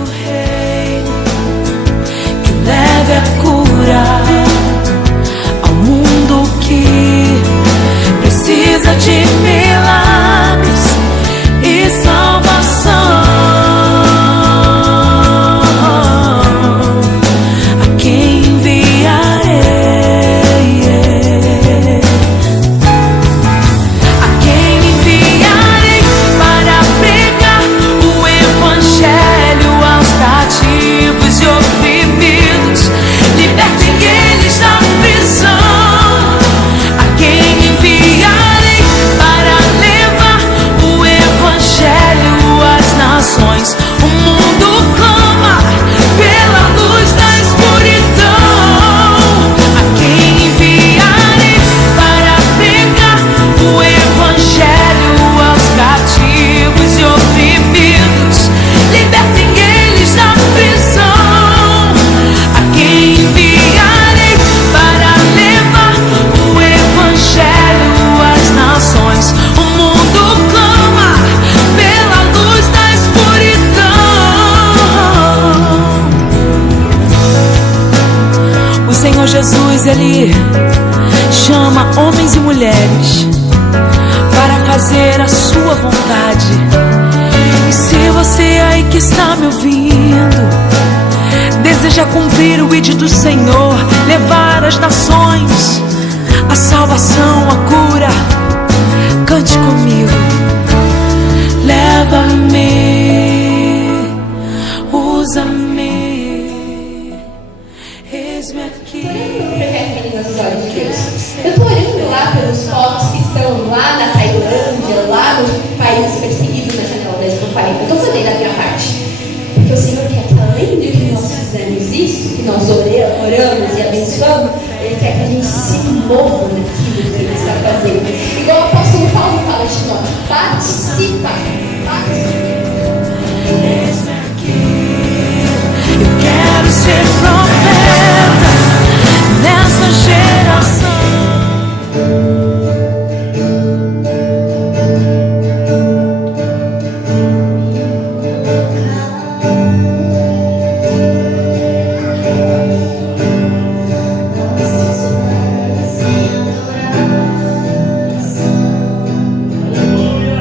o reino, que leve a cura ao mundo que precisa de milagres e salvação. A quem enviarei? A quem enviarei para pregar o evangelho aos cativos e oprimidos? Libertem eles da prisão. A quem enviarei para levar o evangelho às nações? O mundo clama pela luz da escuridão. A quem enviarei para pregar o evangelho aos cativos e oprimidos? Libertem eles da prisão. A quem enviarei para levar o evangelho às nações? O mundo clama pela luz da escuridão. O Senhor Jesus, Ele chama homens e mulheres para fazer a sua vontade. E se você aí que está me ouvindo deseja cumprir o ID do Senhor, levar às nações a salvação, a cura, cante comigo. Leva-me, usa-me, eis-me aqui. Eu estou orando lá pelos povos que estão lá na Tailândia, lá nos países perseguidos na janela da Escopai. Eu estou fazendo a minha parte. Porque o Senhor quer que, além de que nós fizemos isso, que nós oramos e abençoamos, Ele quer que a gente se mova naquilo que Ele está fazendo. Igual o apóstolo Paulo fala de nós: participa. Eis-me aqui. Eu quero ser profeta nessa geração. Aleluia.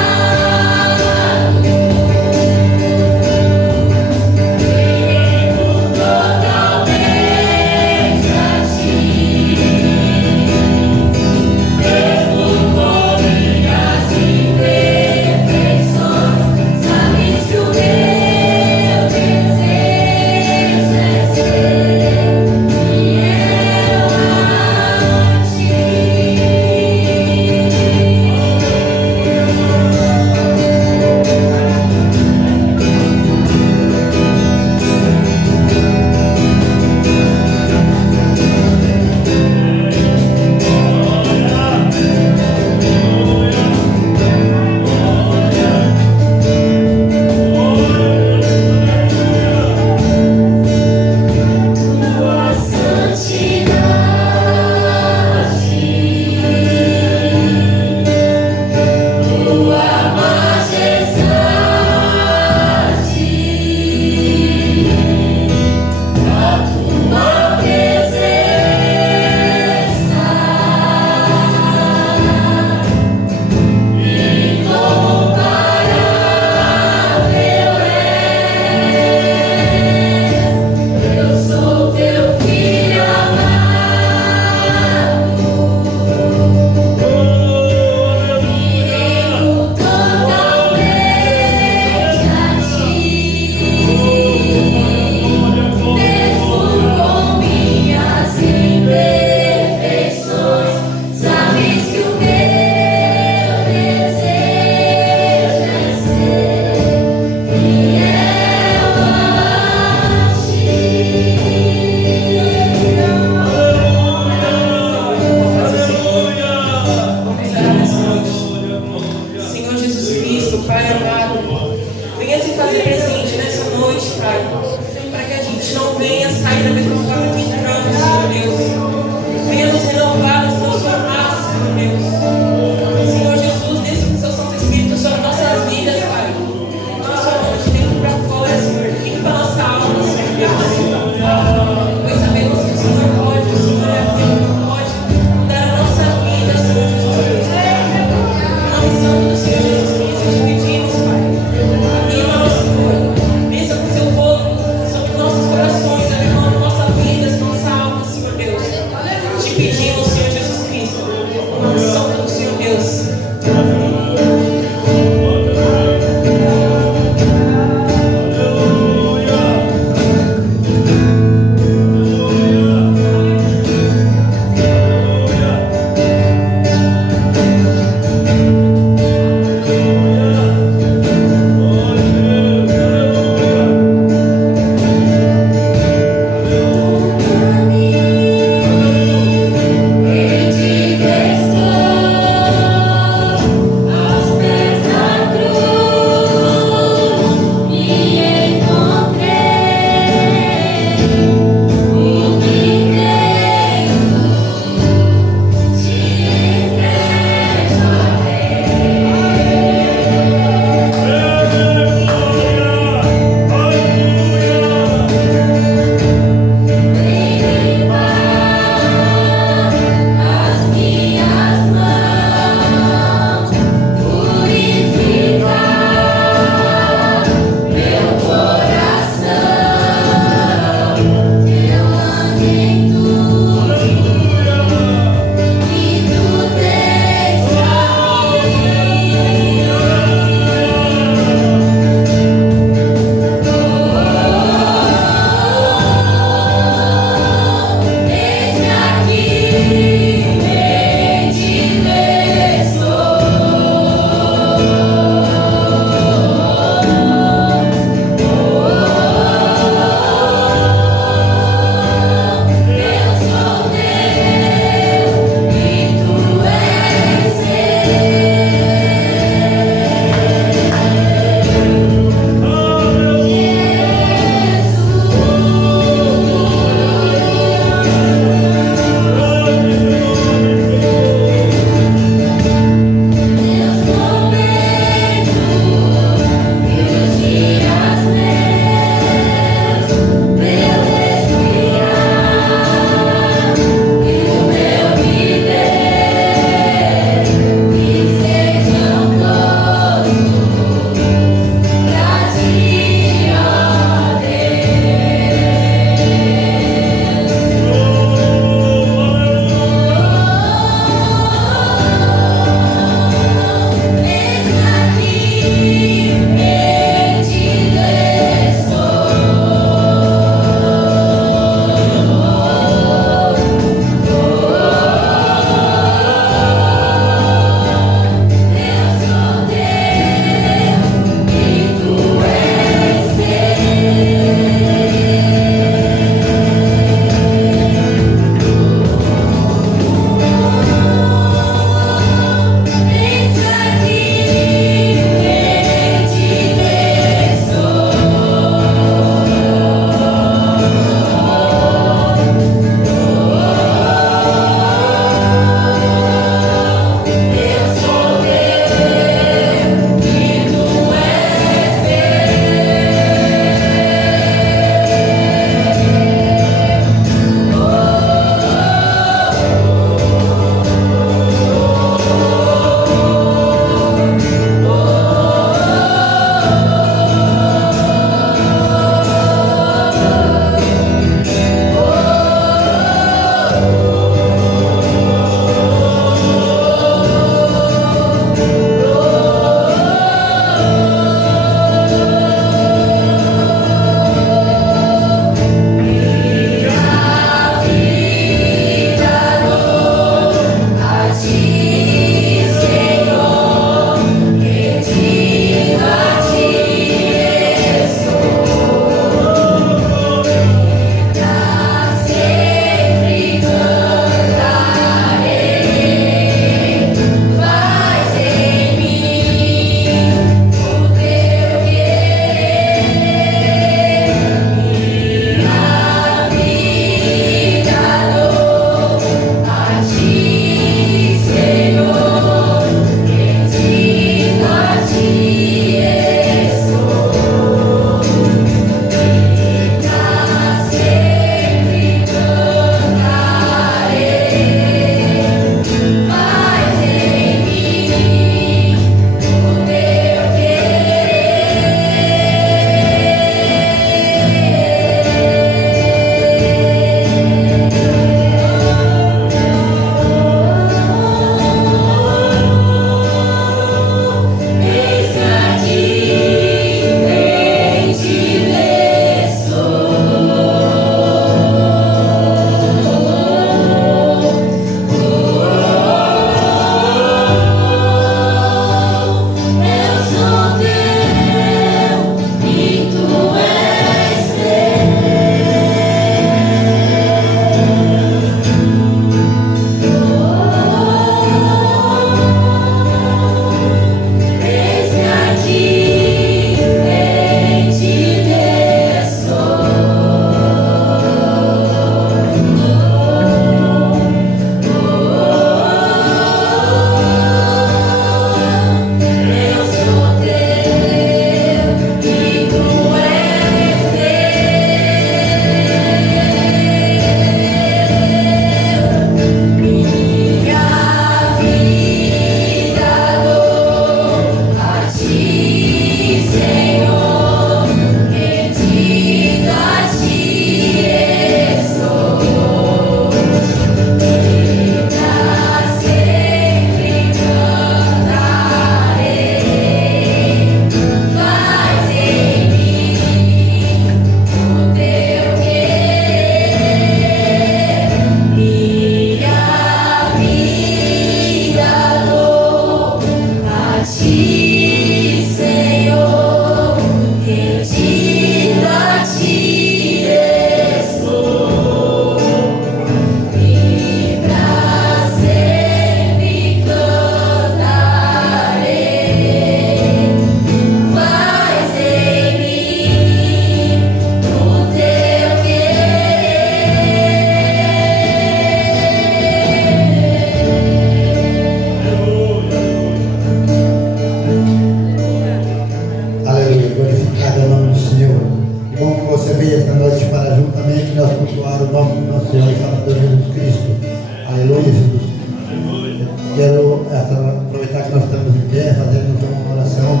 estamos em pé, fazendo uma oração.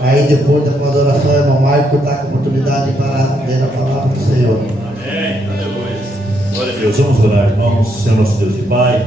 Aí depois da adoração, o irmão Marco está com a oportunidade para ler a palavra do Senhor. Amém, aleluia. Glória a Deus, vamos orar, irmãos. Senhor nosso Deus e Pai,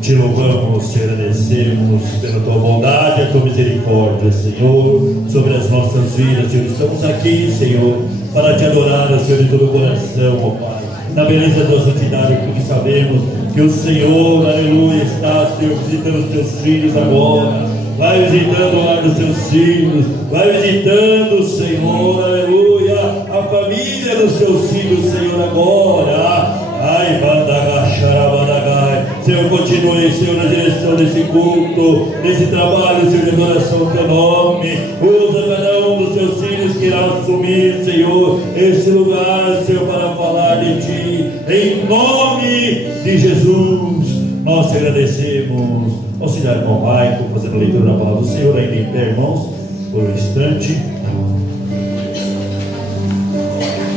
te louvamos, te agradecemos pela tua bondade e a tua misericórdia, Senhor, sobre as nossas vidas. Senhor, estamos aqui, Senhor, para te adorar, Senhor, de todo o coração, ó Pai, na beleza da tua santidade, porque sabemos que o Senhor, aleluia, está, Senhor, visitando os teus filhos agora. Vai visitando o lar dos teus filhos, vai visitando, Senhor, aleluia, a família dos teus filhos, Senhor, agora. Ai, bandagacharabadagai. Senhor, continue, Senhor, na direção desse culto, desse trabalho, Senhor, de adoração ao teu nome. Usa cada um dos teus filhos que irá assumir, Senhor, este lugar, Senhor, para falar de ti. Em nome de Jesus, nós te agradecemos. Auxiliar irmão Maico, fazendo a leitura da palavra do Senhor, ainda em pé, irmãos, por um instante.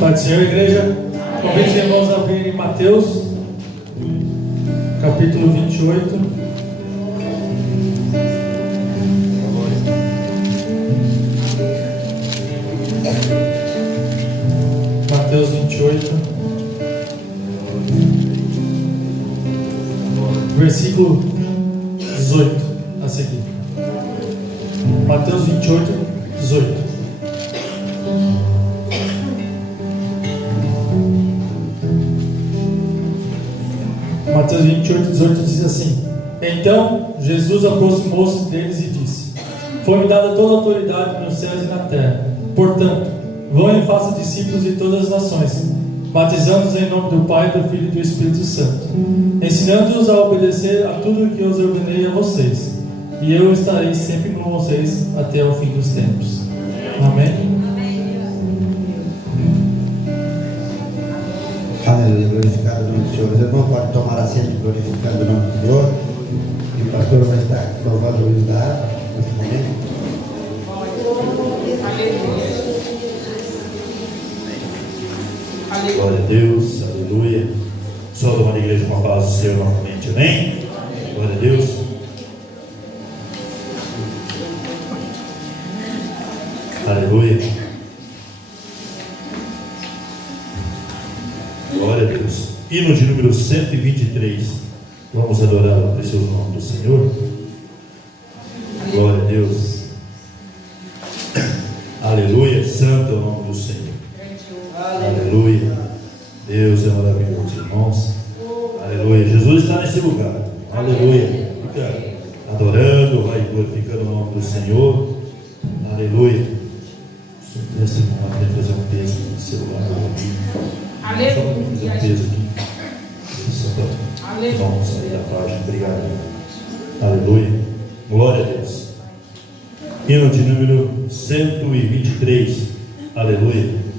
Pai do Senhor, igreja, convido os irmãos a abrirem Mateus, capítulo 28. Mateus 28, versículo 18 a seguir. Mateus 28, 18. Mateus 28, 18 diz assim: Então Jesus aproximou-se deles e disse: Foi-me dada toda a autoridade nos céus e na terra. Portanto, vão e façam discípulos de todas as nações, batizando-os em nome do Pai, do Filho e do Espírito Santo, ensinando-os a obedecer a tudo o que eu os ordenei a vocês, e eu estarei sempre com vocês até o fim dos tempos. Amém? Aleluia, glorificado o nome do Senhor. Os irmãos podem tomar assento, glorificando o nome do Senhor. E o pastor vai estar louvando o lugar nesse momento. Glória a Deus, aleluia. Só uma igreja com a paz do Senhor novamente, amém? Glória a Deus. Aleluia. Glória a Deus. Hino de número 123. Vamos adorar o precioso nome do Senhor. Glória a Deus. Aleluia. Santo é o nome do Senhor. Aleluia. Deus é maravilhoso, irmãos. Aleluia. Jesus está nesse lugar. Aleluia. Fica adorando, vai glorificando o nome do Senhor. Aleluia. Esse irmão vai fazer um peso no celular. Aleluia. Só fazer um peso aqui. Vamos sair da página. Obrigado. Aleluia. Glória a Deus. Hino de número 123. Aleluia.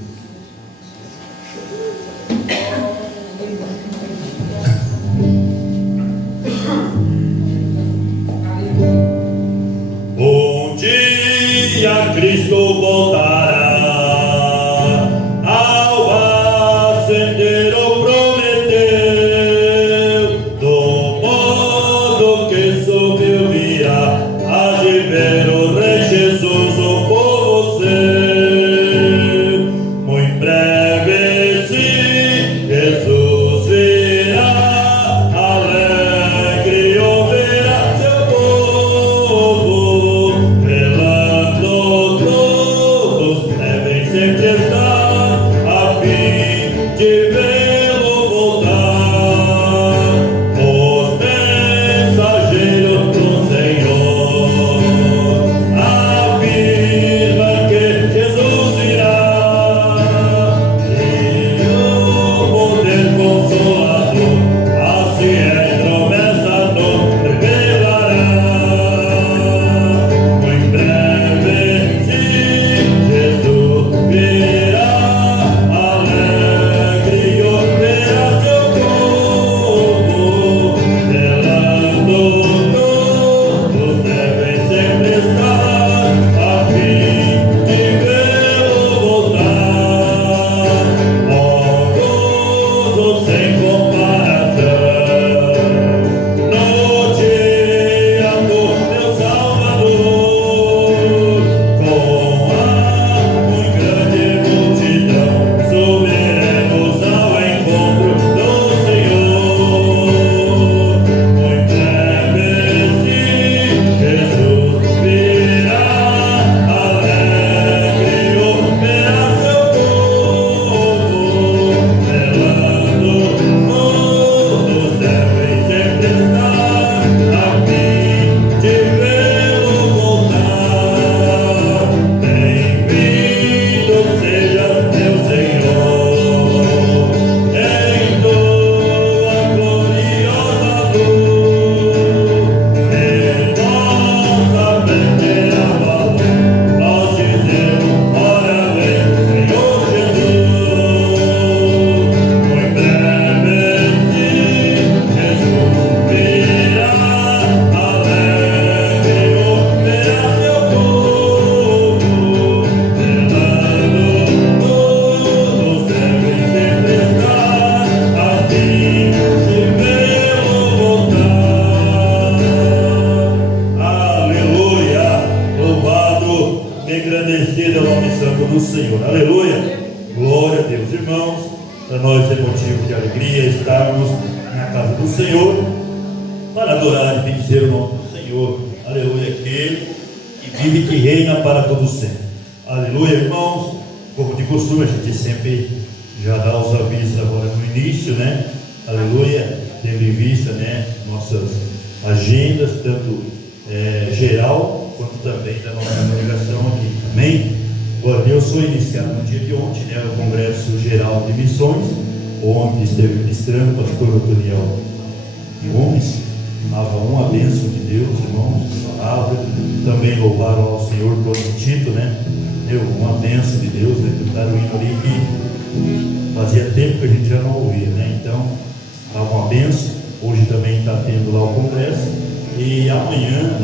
Bom dia, Cristo voltará. Ao acender o prometeu, do modo que subiu virá, há de ver o Rei Jesus, o povo seu. Muito breve, sim, Jesus virá, alegre ouvirá seu povo, velando todos devem sempre estar, a fim de vê-lo voltar. Os mensageiros do Senhor Senhor. Aleluia. Glória a Deus. Irmãos, para nós é motivo de alegria estarmos na casa do Senhor para adorar e bendizer o nome do Senhor. Aleluia. Aquele que vive e que reina para todo sempre. Aleluia, irmãos. Como de costume, a gente sempre já dá os avisos agora no início, né? Aleluia. Tendo em vista, né, nossas agendas, tanto geral, quanto também da nossa congregação aqui. Amém? Glória a Deus. Foi iniciado no dia de ontem, né, o Congresso Geral de Missões. Ontem esteve ministrando o pastor Otoniel Gomes. Dava uma bênção de Deus, irmãos, palavra. Também louvaram ao Senhor todo o Tito, né? Deu uma bênção de Deus, né? Cantaram o hino ali que fazia tempo que a gente já não ouvia, né? Então, dava uma bênção. Hoje também está tendo lá o congresso. E amanhã,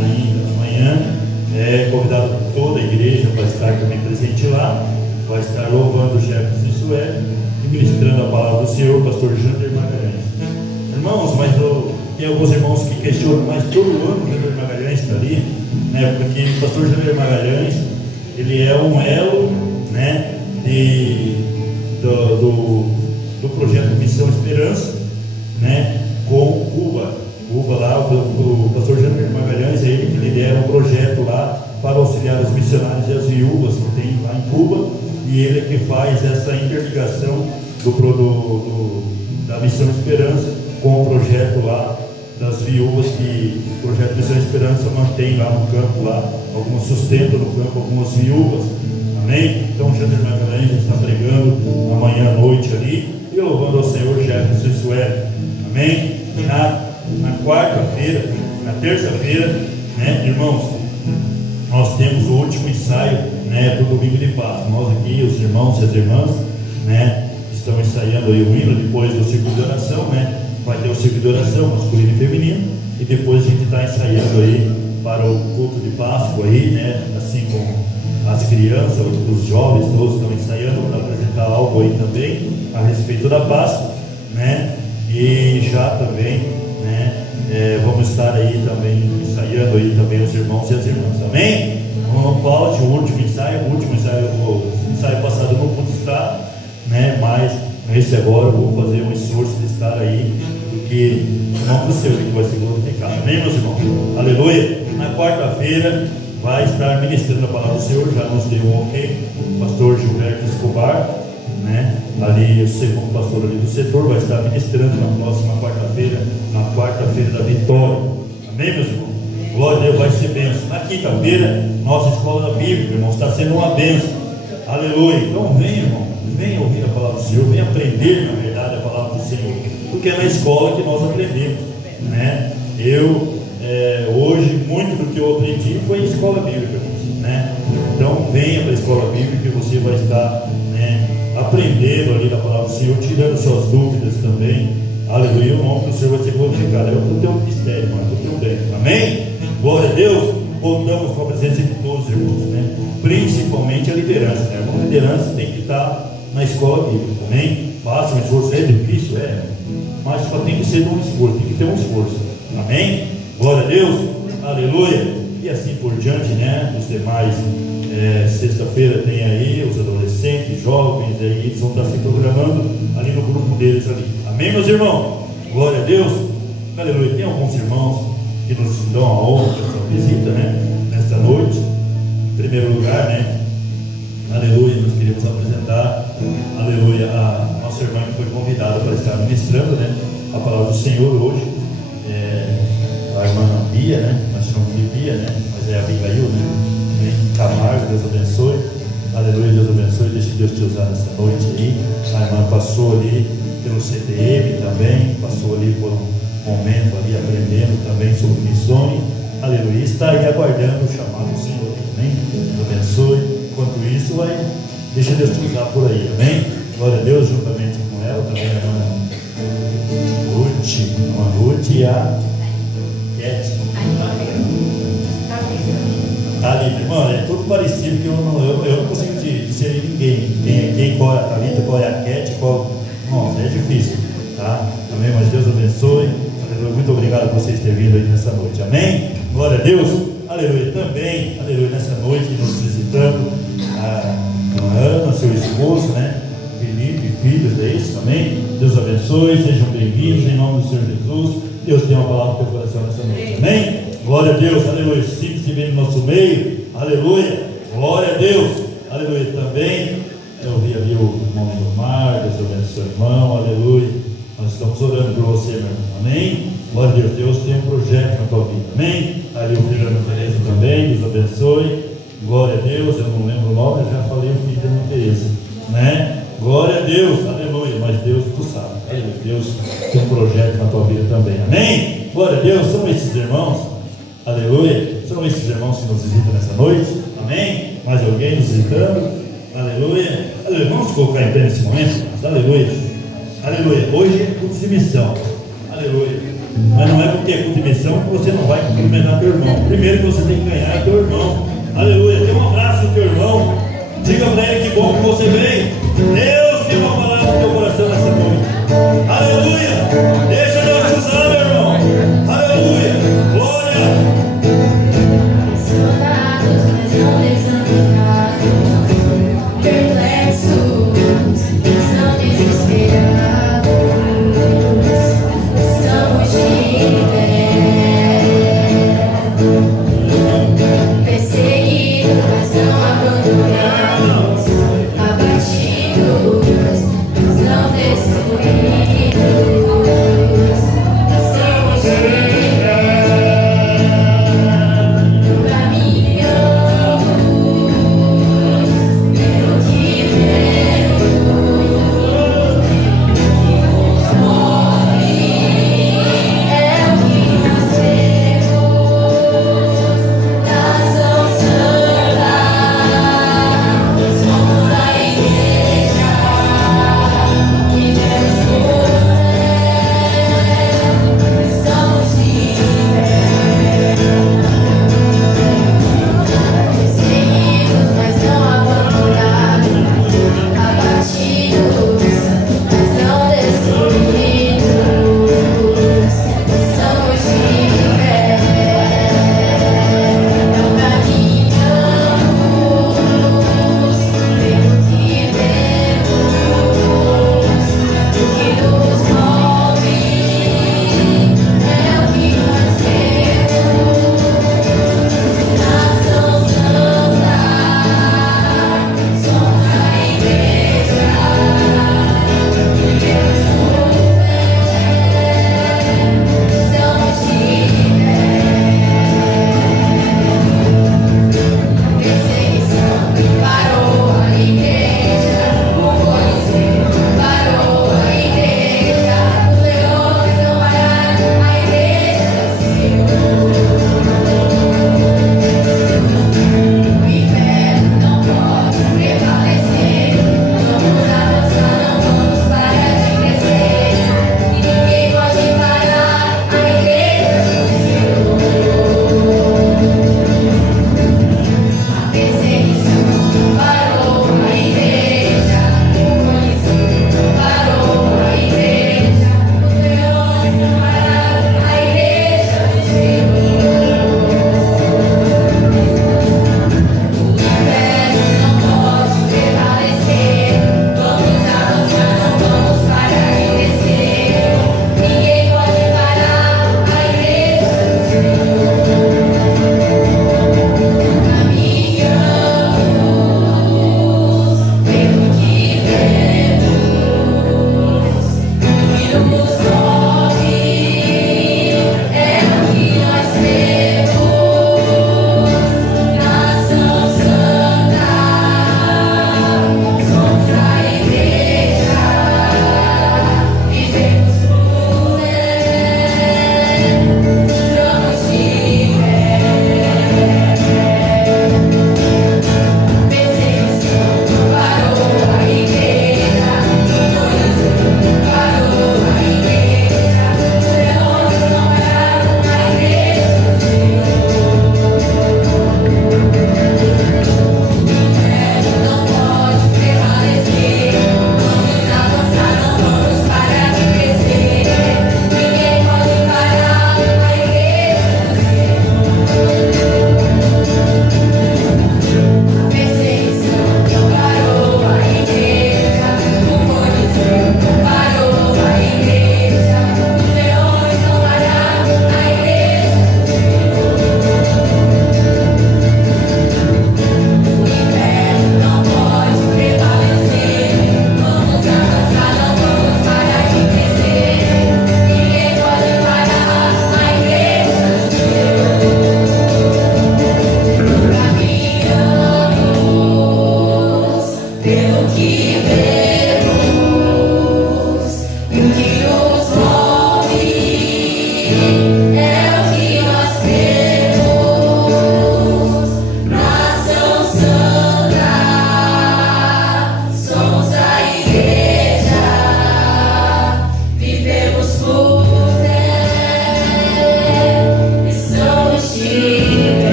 convidado por toda a igreja para estar também presente lá. Vai estar louvando o Jefferson Sué e ministrando a palavra do Senhor, o pastor Jander Magalhães. Irmãos, mas tem alguns irmãos que questionam, mas todo ano o Jander Magalhães está ali, né? Porque o pastor Jander Magalhães, ele é um elo, né, do projeto Missão Esperança, né, com Cuba. Cuba lá, o pastor Jander Magalhães é ele que lidera um projeto lá para auxiliar os missionários e as viúvas que tem lá em Cuba, e ele é que faz essa interligação da Missão Esperança com o projeto lá das viúvas, que o projeto Missão Esperança mantém lá no campo, lá, algumas sustentam no campo algumas viúvas. Amém? Então o Jander Magalhães está pregando amanhã à noite ali e louvando ao Senhor Jefferson Sué. Amém? Na quarta-feira, na terça-feira, né, irmãos, nós temos o último ensaio, né, do domingo de Páscoa. Nós aqui, os irmãos e as irmãs, né, estão ensaiando aí o hino depois do círculo de oração, né? Vai ter o círculo de oração masculino e feminino, e depois a gente está ensaiando aí para o culto de Páscoa aí, né? Assim como as crianças, os jovens todos estão ensaiando para apresentar algo aí também a respeito da Páscoa, né? E já também, né, vamos estar aí também ensaiando aí também os irmãos e as irmãs. Amém? Não pode, o último ensaio passado eu não pude estar, né? Mas nesse agora eu vou fazer um esforço de estar aí, porque o nome do Senhor que vai ser glorificado. Amém, meus irmãos? Aleluia. Na quarta-feira vai estar ministrando a palavra do Senhor, já nos deu um ok, o pastor Gilberto Escobar, né? Ali o segundo pastor ali do setor vai estar ministrando na próxima quarta-feira, na quarta-feira da vitória. Amém, meus irmãos? Glória a Deus, vai ser bênção. Na quinta-feira, nossa escola bíblica, irmãos, está sendo uma bênção. Aleluia. Então vem, irmão, vem ouvir a palavra do Senhor, vem aprender, na verdade, a palavra do Senhor, porque é na escola que nós aprendemos, né? Hoje, muito do que eu aprendi foi em escola bíblica, né? Então venha para a escola bíblica que você vai estar, né, aprendendo ali da palavra do Senhor, tirando suas dúvidas também. Aleluia, o nome do Senhor vai ser glorificado. É o teu ministério, mas é o teu bem. Amém? Glória a Deus. Contamos com a presença de todos, irmãos, né? Principalmente a liderança, né? A liderança tem que estar na escola bíblica. Amém? Faça um esforço, é difícil, mas só tem que ser um esforço, tem que ter um esforço. Amém? Glória a Deus. Aleluia. E assim por diante, né? Os demais, sexta-feira tem aí os adolescentes, jovens, aí eles vão estar se programando ali no grupo deles ali. Amém, meus irmãos? Glória a Deus. Aleluia. Tem alguns irmãos que nos dão a honra dessa visita, né? Nesta noite. Em primeiro lugar, né? Aleluia, nós queremos apresentar, aleluia, a nossa irmã que foi convidada para estar ministrando, né, a palavra do Senhor hoje, a irmã Bia, né? Nós chamamos de Bia, né? Mas é a Abigail, né? Camargo, Deus abençoe. Aleluia, Deus abençoe. Deixa Deus te usar nessa noite aí. A irmã passou ali pelo CTM também, passou ali por um momento ali aprendendo também sobre missões. Aleluia, está aí aguardando o chamado do Senhor. Amém? Deus abençoe. Enquanto isso, deixa Deus te usar por aí. Amém? Glória a Deus, juntamente com ela, também a irmã Ruth e a Cat. Tá ali, irmão, é tudo parecido que eu não consigo discernir ninguém. Qual é a Thalita, qual é a Cat, qual. Não, é difícil, tá? Amém? Mas Deus abençoe. Aleluia. Muito obrigado por vocês terem vindo aí nessa noite. Amém? Glória a Deus. Aleluia. Também, aleluia, nessa noite nos visitando Dona Ana, seu esposo, né? Felipe, filhos, é isso também. Deus abençoe, sejam bem-vindos em nome do Senhor Jesus. Deus tem uma palavra para o teu coração nessa noite. Amém? Glória a Deus, aleluia. Sinta-se bem no nosso meio, aleluia. Glória a Deus, aleluia. Também eu vi ali o irmão do mar, Deus abençoe, irmão, aleluia. Nós estamos orando por você, meu irmão, amém? Glória a Deus, Deus tem um projeto na tua vida, amém? Ali o filho da Teresa também, Deus abençoe. Glória a Deus, eu não lembro o nome, eu já falei o filho da Teresa, né? Glória a Deus, aleluia, mas Deus tu sabe, aleluia. Deus tem um projeto na tua vida também, amém? Glória a Deus, são esses irmãos, aleluia, são esses irmãos que nos visitam nessa noite, amém? Mais alguém nos visitando, aleluia, aleluia. Vamos colocar em pé nesse momento, aleluia, aleluia. Hoje é culto de missão, aleluia, mas não é porque é culto de missão que você não vai cumprimentar teu irmão. Primeiro que você tem que ganhar é teu irmão, aleluia. Dê um abraço ao teu irmão, diga para ele que bom que você veio. Deus tem uma palavra no teu coração nessa noite, aleluia. Deixa Deus te usar, meu irmão, aleluia, glória. Desolados, mas não desamparados, perplexos, não desesperados, estamos de pé, perseguidos, mas não abandonados, abatidos, mas não destruídos.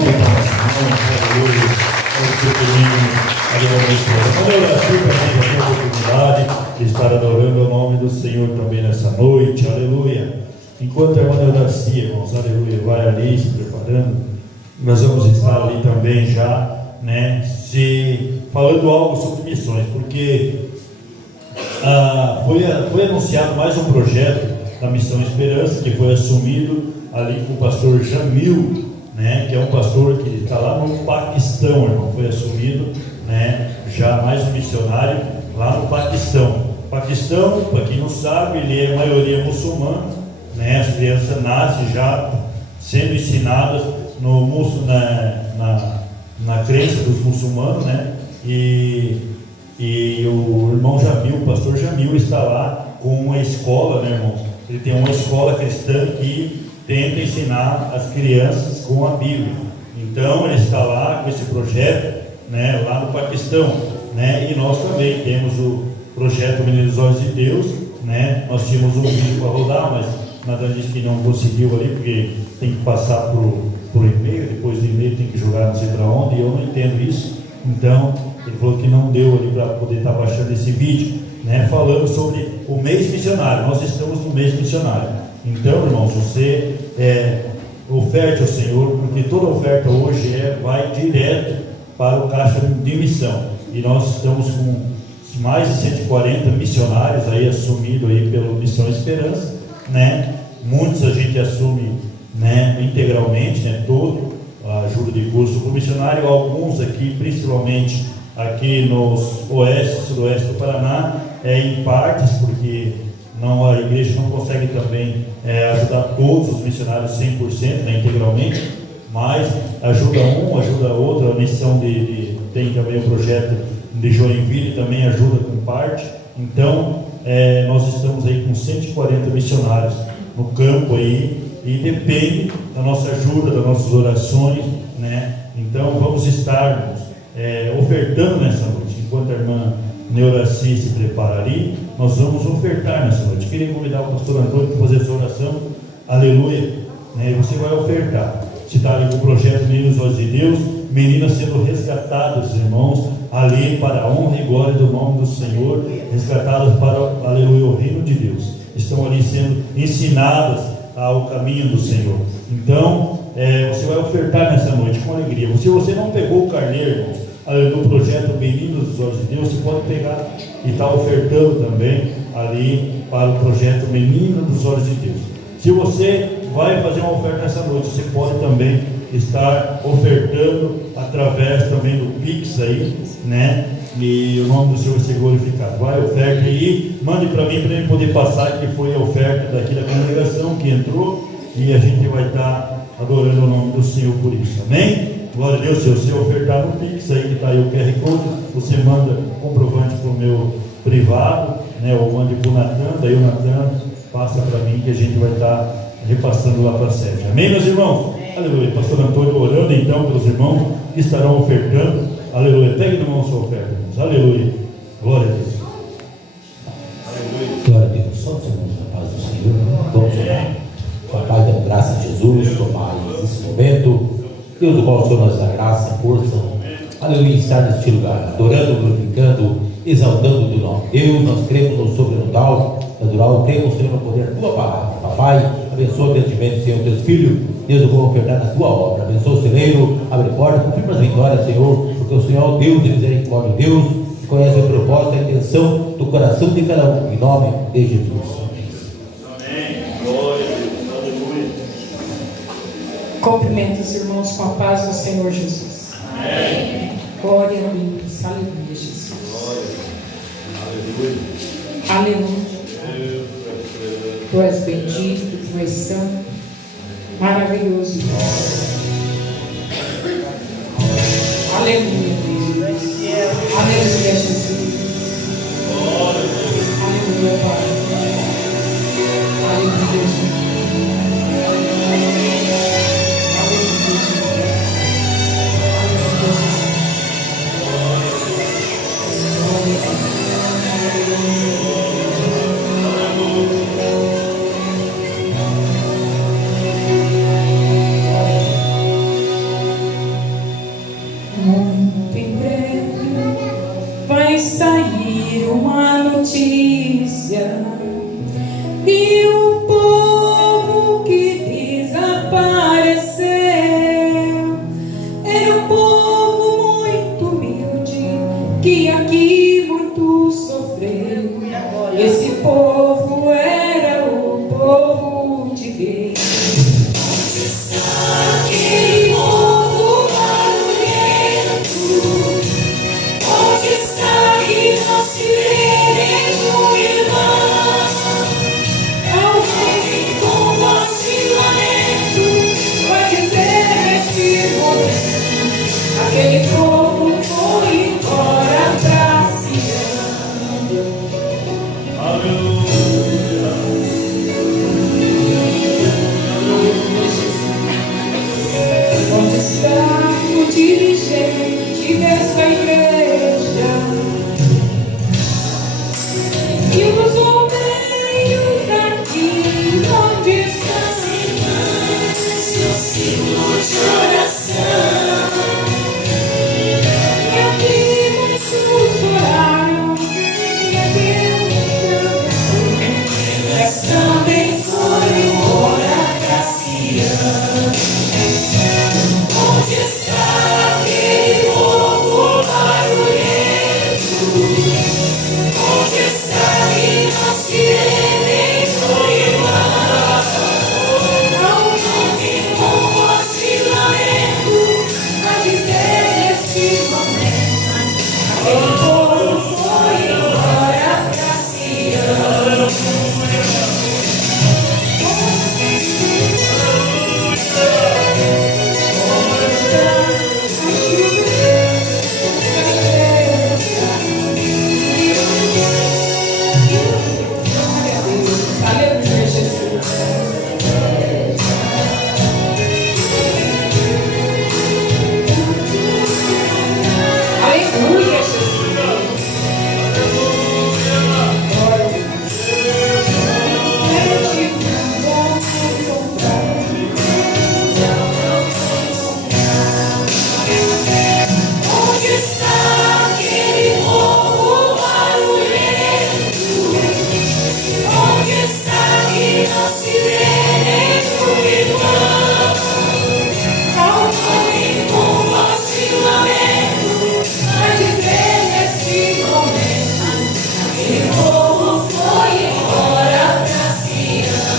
Coloque nas mãos, aleluia, o seu caminho, aleluia. Quando eu nasci também, já tenho a oportunidade de estar adorando o nome do Senhor também nessa noite, aleluia. Enquanto a irmã Euraci, irmãos, aleluia, vai ali se preparando, nós vamos estar ali também já, né, falando algo sobre missões, porque foi anunciado mais um projeto da Missão Esperança, que foi assumido ali com o pastor Jamil, né, que é um pastor que está lá no Paquistão, irmão, foi assumido, né, já mais um missionário lá no Paquistão. Paquistão, para quem não sabe, ele é maioria muçulmana, né, as crianças nascem já sendo ensinadas na crença dos muçulmanos, né, e o irmão Jamil, o pastor Jamil, está lá com uma escola, né, irmão? Ele tem uma escola cristã que tenta ensinar as crianças com a Bíblia. Então ele está lá com esse projeto, né, lá no Paquistão, né, e nós também temos o projeto Menino dos Olhos de Deus, né. Nós tínhamos um vídeo para rodar, mas Natan disse que não conseguiu ali, porque tem que passar por e-mail, depois do e-mail tem que jogar não sei para onde, e eu não entendo isso. Então ele falou que não deu ali para poder estar baixando esse vídeo, né, falando sobre o mês missionário. Nós estamos no mês missionário. Então, irmãos, você oferte ao Senhor, porque toda oferta hoje vai direto para o caixa de missão. E nós estamos com mais de 140 missionários aí assumidos aí pela Missão Esperança, né? Muitos a gente assume, né, integralmente, né, todo a ajuda de curso para o missionário. Alguns aqui, principalmente aqui no oeste, sudoeste do Paraná, em partes, porque a igreja não consegue também ajudar todos os missionários 100%, né, integralmente, mas ajuda um, ajuda outro. A missão tem também o projeto de Joinville, também ajuda com parte. Então nós estamos aí com 140 missionários no campo aí, e depende da nossa ajuda, das nossas orações, né? Então vamos estarmos ofertando nessa noite. Enquanto a irmã Neuraci se prepara ali, nós vamos ofertar nessa noite. Queria convidar o pastor Antônio para fazer essa oração, aleluia, né? Você vai ofertar. Se está ali com o projeto Meninos dos Olhos de Deus, meninas sendo resgatadas, irmãos, ali para a honra e glória do nome do Senhor, resgatadas para, aleluia, o reino de Deus. Estão ali sendo ensinadas ao caminho do Senhor. Então, você vai ofertar nessa noite com alegria. Se você não pegou o carneiro, do projeto Meninos dos Olhos de Deus, você pode pegar e estar ofertando também ali para o projeto Meninos dos Olhos de Deus. Se você vai fazer uma oferta nessa noite, você pode também estar ofertando através também do Pix aí, né? E o nome do Senhor vai ser glorificado. Vai, oferta aí, mande para mim para ele poder passar, que foi a oferta daqui da congregação que entrou, e a gente vai estar adorando o nome do Senhor por isso, amém? Glória a Deus. Se você ofertar no Pix aí, que está aí o QR Code, você manda comprovante para o meu privado, né? Ou mande para o Natan, daí o Natan passa para mim, que a gente vai estar repassando lá para a sede, amém, meus irmãos? Aleluia. Pastor Antônio orando então pelos irmãos que estarão ofertando, aleluia. Pegue na mão a sua oferta, irmãos, aleluia. Glória a Deus. Aleluia. Glória a Deus. Só os irmãos na paz do Senhor. Vamos orar. Com a paz da graça de Jesus, tomar esse momento. Deus, o qual o Senhor nos dá graça, força, aleluia, estar neste lugar, adorando, glorificando, exaltando o nome de Deus. Nós cremos no sobrenatural, natural, cremos, Senhor, no poder da tua palavra. Papai, abençoa grandemente, Senhor, teus filhos. Deus, eu vou ofertar na tua obra. Abençoa o celeiro, abre porta, confirma as vitórias, Senhor, porque o Senhor é o Deus de misericórdia, Deus que conhece o propósito e a intenção do coração de cada um, em nome de Jesus. Cumprimento os irmãos com a paz do Senhor Jesus. Amém. Glória a Deus. Aleluia, Jesus. Aleluia. Aleluia. Tu és bendito, tu és santo, maravilhoso. Aleluia. Aleluia, Jesus. Aleluia, Pai. Aleluia, Jesus. ouvir uma notícia de um povo que desapareceu. Era um povo muito humilde, que aqui muito sofreu. Esse povo era o povo de Deus. Onde está aquele povo barulhento? Onde está que não se vê nenhum irmão? Alguém com voz de lamento vai dizer neste momento: aquele povo foi embora pra Sião. Onde está o dirigente dessa igreja? E os obreiros daqui, onde estão? Seu símbolo de oração. E aqui muitos oraram, e a Deus mas também foi embora pra Sião. Onde está aquele povo barulhento? Onde está que não se vê nenhum irmão? Alguém com voz de lamento a dizer neste momento: aquele povo foi embora pra Sião. Aleluia, Jesus. Aleluia, Jesus. Onde está aquele povo barulhento? Onde está que não se vê nenhum irmão? Alguém com voz de lamento vai dizer neste momento: aquele povo foi embora pra Sião.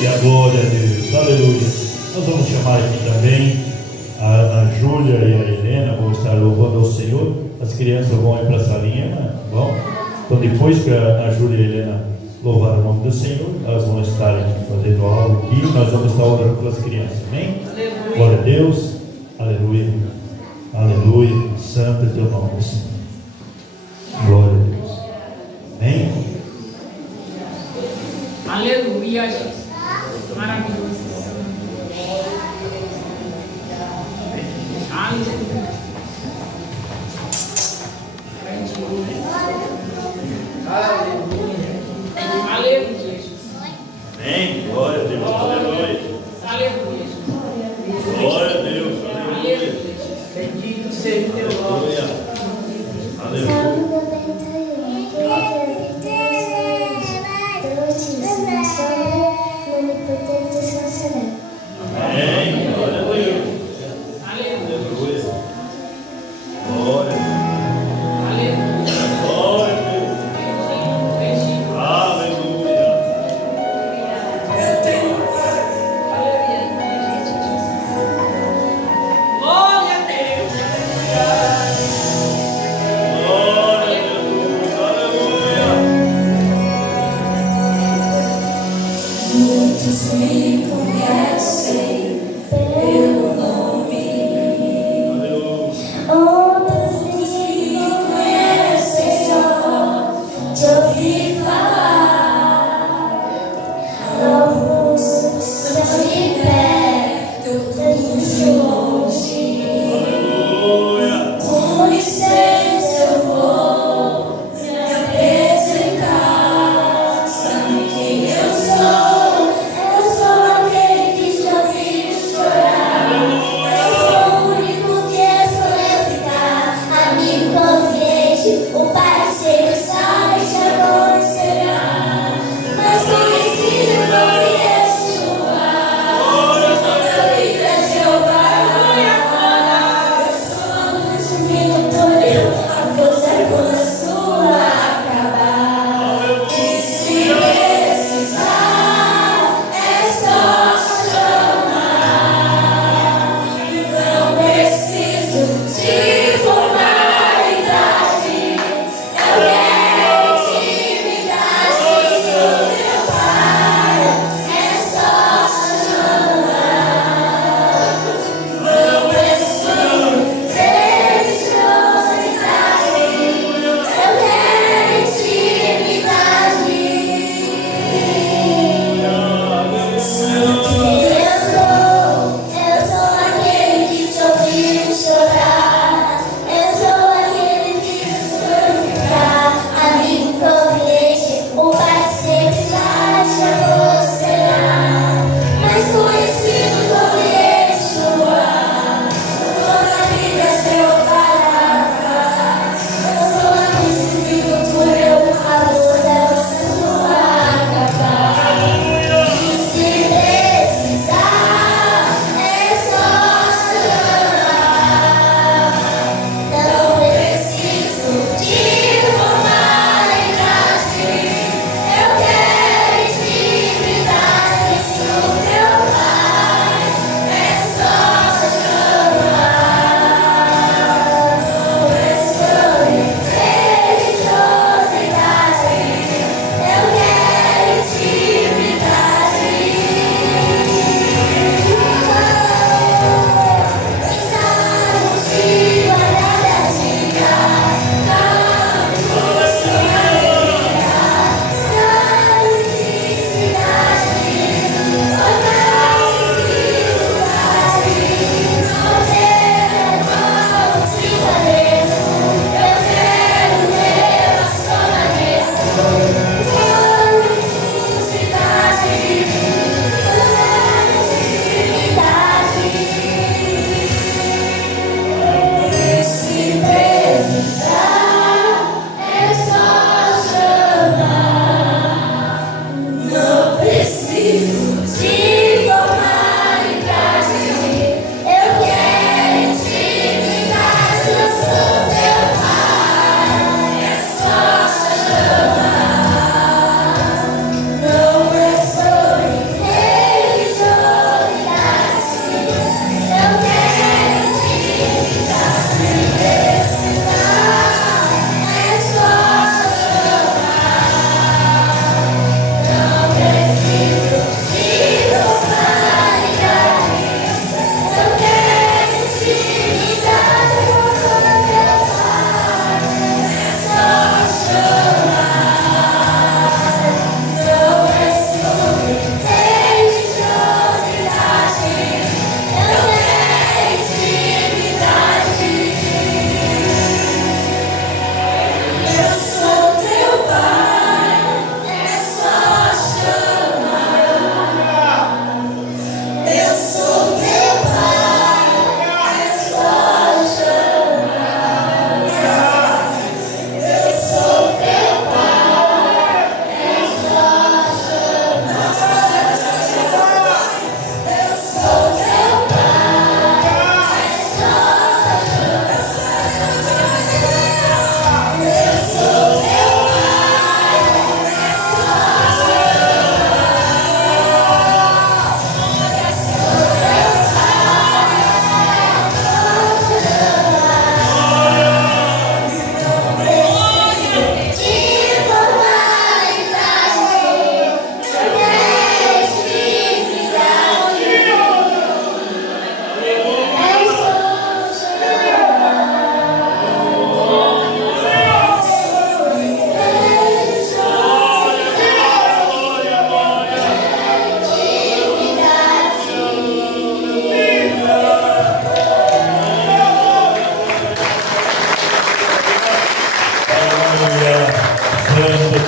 E a glória a Deus, aleluia. Nós vamos chamar aqui também a Júlia e a Helena, vão estar louvando ao Senhor. As crianças vão ir para a salinha, né? Bom, então depois que a Júlia e a Helena louvar o nome do Senhor, elas vão estar aqui fazendo algo aqui, nós vamos estar orando pelas crianças, amém? Aleluia. Glória a Deus, aleluia, aleluia, santo é teu nome, Senhor. Glória a Deus, amém? Aleluia, Jesus. Maravilhoso. Aleluia. Aleluia, Jesus. Amém, glória a Deus, aleluia. Aleluia, Jesus. Glória a Deus, Aleluia, aleluia. Jesus. Bendito seja o teu nome. Aleluia. Amém, glória a Deus. Aleluia. Glória. Aleluia. Glória a Deus. Aleluia. Glória a Deus. Glória a Deus. Aleluia. Muitos me conhecem pelo nome. Aleluia. Outros me conhecem só de ouvir falar. Alguns são de perto, outros de longe. Aleluia. Com licença eu vou me apresentar.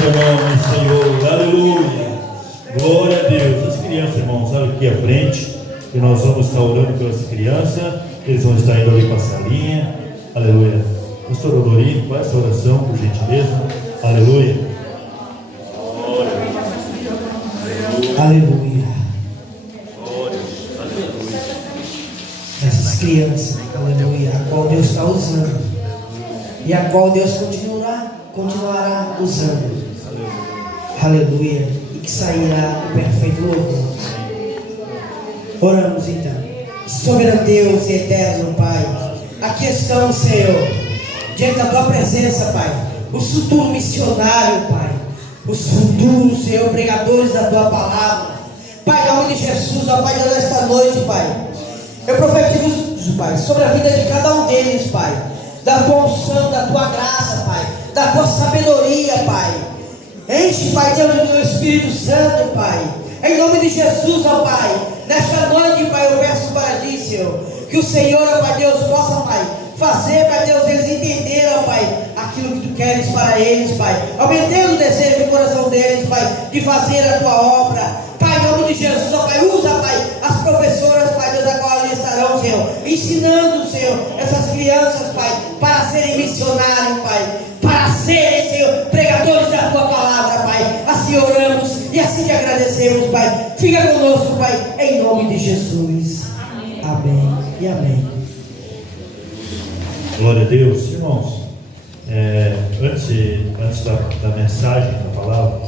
teu nome, Senhor. Aleluia. Glória a Deus. As crianças, irmãos, sabe aqui à frente, que nós vamos estar orando pelas crianças. Eles vão estar indo ali para a salinha. Aleluia. Pastor Odorino, faz essa oração, por gentileza. Aleluia. Aleluia. Essas crianças, aleluia, a qual Deus está usando e a qual Deus continuará usando, aleluia, e que sairá o perfeito louvor. Oramos então. Soberano Deus e eterno Pai, aqui estamos, Senhor, diante da tua presença, Pai, os futuros missionários, Pai, os futuros, Senhor, pregadores da tua palavra, Pai, em nome de Jesus, ó Pai, nesta noite, Pai, eu profetizo, Pai, sobre a vida de cada um deles, Pai, da tua unção, da tua graça, Pai, da tua sabedoria, Pai. Enche, Pai Deus, do teu Espírito Santo, Pai, em nome de Jesus, ó Pai. Nesta noite, Pai, eu peço para ti, Senhor, que o Senhor, ó Pai Deus, possa, Pai, fazer, Pai Deus, eles entenderem, ó Pai, aquilo que tu queres para eles, Pai, aumentando o desejo do coração deles, Pai, de fazer a tua obra. Pai, em nome de Jesus, ó Pai, usa, Pai, as professoras, Pai Deus, a qual ali estarão, Senhor, ensinando, Senhor, essas crianças, Pai, para serem missionários, Pai, para serem, Senhor, pregadores da tua palavra, Pai. Assim oramos e assim te agradecemos, Pai. Fica conosco, Pai, em nome de Jesus. Amém e amém. Glória a Deus. Irmãos, antes da mensagem, da palavra,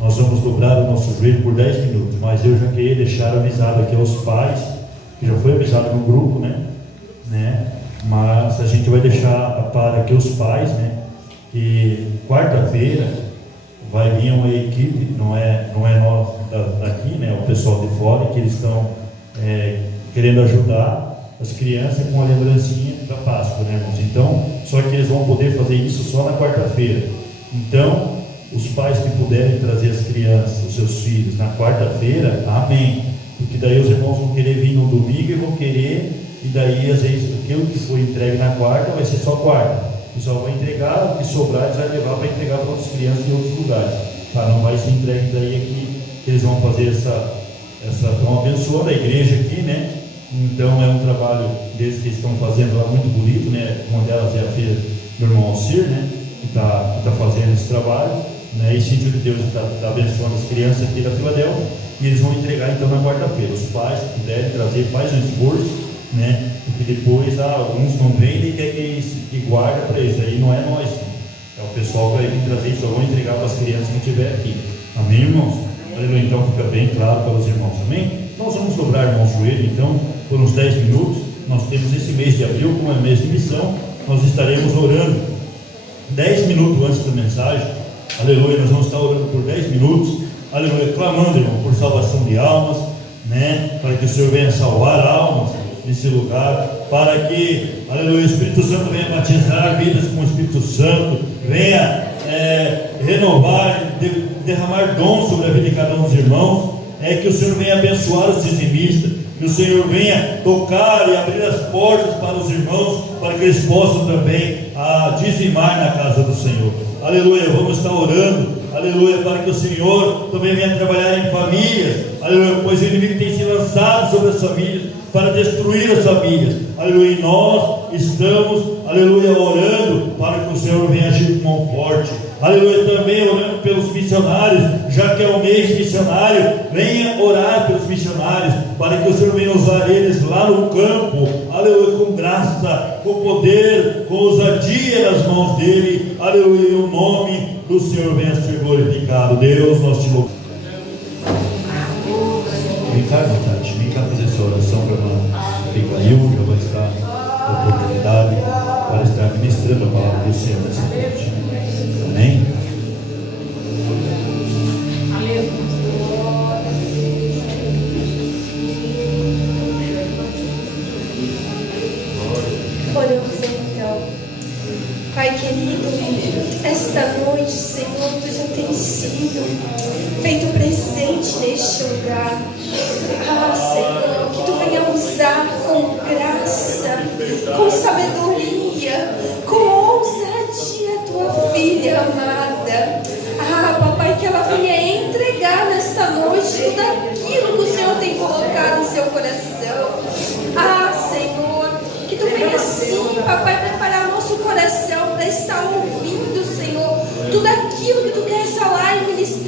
nós vamos dobrar o nosso joelho por 10 minutos, mas eu já queria deixar avisado aqui aos pais, que já foi avisado no grupo, né? Mas a gente vai deixar para aqui os pais, né? Que quarta-feira vai vir uma equipe, não é nós daqui, né? O pessoal de fora, que eles estão querendo ajudar as crianças com a lembrancinha da Páscoa, né, irmãos? Então, só que eles vão poder fazer isso só na quarta-feira. Então, os pais que puderem trazer as crianças, os seus filhos, na quarta-feira, amém. Porque daí os irmãos vão querer vir no domingo e vão querer, e daí às vezes aquilo que foi entregue na quarta vai ser só quarta. E só vai entregar, o que sobrar eles vão levar para entregar para outras crianças em outros lugares. Tá? Não vai ser entregue daí aqui, que eles vão fazer estão abençoando a igreja aqui, né? Então é um trabalho deles que estão fazendo lá muito bonito, né? Uma delas é a filha do irmão Alcir, né? Que está fazendo esse trabalho, né? E sentiu que Deus está abençoando as crianças aqui da Filadélfia, e eles vão entregar então na quarta-feira. Os pais que puderem trazer, faz um esforço, né? Porque depois alguns não vendem e quer que guarda para eles. Aí não é nós, é o pessoal que vai vir trazer, só vão entregar para as crianças que estiver aqui. Amém, irmãos? Aleluia. Então fica bem claro para os irmãos. Amém? Nós vamos dobrar, irmãos, o joelho então por uns 10 minutos. Nós temos esse mês de abril, como é mês de missão, nós estaremos orando 10 minutos antes da mensagem. Aleluia. Nós vamos estar orando por 10 minutos. Aleluia. Clamando, irmão, por salvação de almas, né? Para que o Senhor venha salvar almas nesse lugar, para que, aleluia, o Espírito Santo venha batizar vidas com o Espírito Santo, venha renovar, derramar dons sobre a vida de cada um dos irmãos, que o Senhor venha abençoar os dizimistas, que o Senhor venha tocar e abrir as portas para os irmãos, para que eles possam também dizimar na casa do Senhor. Aleluia. Vamos estar orando, aleluia, para que o Senhor também venha trabalhar em famílias, aleluia, pois o inimigo tem se lançado sobre as famílias para destruir as famílias, aleluia. E nós estamos, aleluia, orando para que o Senhor venha agir com mão forte, aleluia. Também orando pelos missionários, já que é o mês missionário, venha orar pelos missionários, para que o Senhor venha usar eles lá no campo, aleluia, com graça, com poder, com ousadia nas mãos dele, aleluia. E o nome do Senhor venha ser glorificado. Deus, nós te louvamos. Vem cá, vontade, vem cá fazer essa oração para a irmã Picail, já vai estar a oportunidade para estar ministrando a palavra do Senhor nessa noite. Amém? Oramos então. Pai querido, esta noite, Senhor, tu já tens sido feito presente neste lugar. Senhor, que tu venha usar com graça, com sabedoria, com ousadia tua filha amada.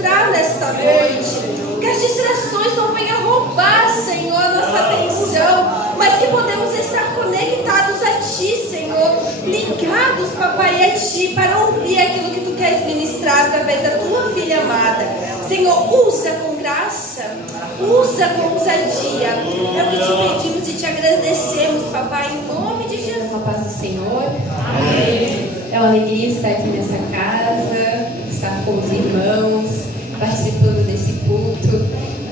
ministrar nesta noite. Que as distrações não venham roubar, Senhor, nossa atenção, mas que podemos estar conectados a Ti, Senhor, ligados, Papai, a Ti, para ouvir aquilo que Tu queres ministrar através da Tua filha amada. Senhor, usa com graça, usa com ousadia. É o que Te pedimos e Te agradecemos, Papai, em nome de Jesus. A paz do Senhor. Amém. É uma alegria estar aqui nessa casa, estar com os irmãos, participando desse culto.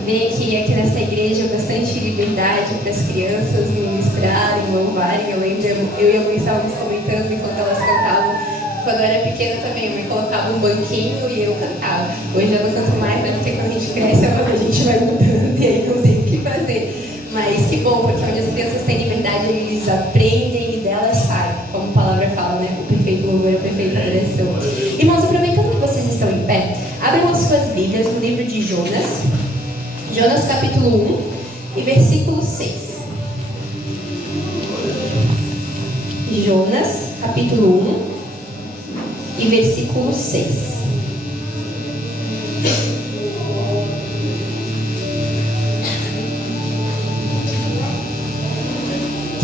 Ver que aqui nessa igreja bastante liberdade para as crianças ministrarem, louvarem. Eu lembro, eu e a mãe estávamos comentando enquanto elas cantavam. Quando eu era pequena também, a mãe colocava um banquinho e eu cantava. Hoje eu não canto mais, mas porque quando a gente cresce, a gente vai mudando e aí não tem o que fazer. Mas que bom, porque onde as crianças têm liberdade, eles aprendem e delas saem. Como a palavra fala, né? O perfeito louvor, a perfeita adoração. Irmãos, aproveitando que vocês estão em pé, abram as suas Bíblias no livro de Jonas. Jonas capítulo 1 e versículo 6. Jonas capítulo 1 e versículo 6.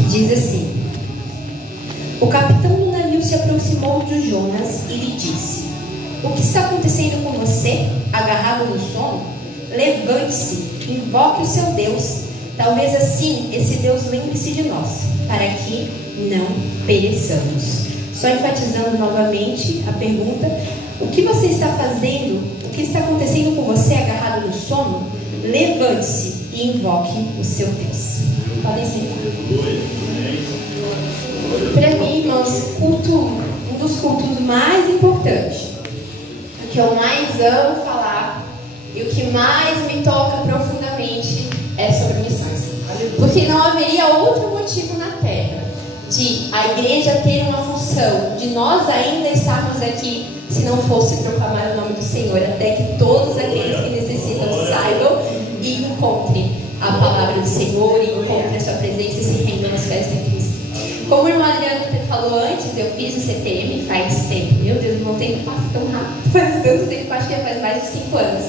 Diz assim: o capitão do navio se aproximou de Jonas e lhe disse: o que está acontecendo com você, agarrado no sono? Levante-se, invoque o seu Deus. Talvez assim esse Deus lembre-se de nós, para que não pereçamos. Só enfatizando novamente a pergunta: o que você está fazendo? O que está acontecendo com você agarrado no sono? Levante-se e invoque o seu Deus. Podem sentar. Para mim, irmãos, um dos cultos mais importantes, o que eu mais amo falar e o que mais me toca profundamente é sobre missões. Porque não haveria outro motivo na Terra de a igreja ter uma função, de nós ainda estarmos aqui, se não fosse proclamar o nome do Senhor, até que todos aqueles que necessitam saibam e encontrem a palavra do Senhor e encontrem a sua presença e se rendam aos pés de Cristo. Como o irmão Adriano falou antes, eu fiz o CTM faz tempo. Meu Deus, não tem que passar tão rápido. Faz tanto tempo, acho que faz mais de 5 anos.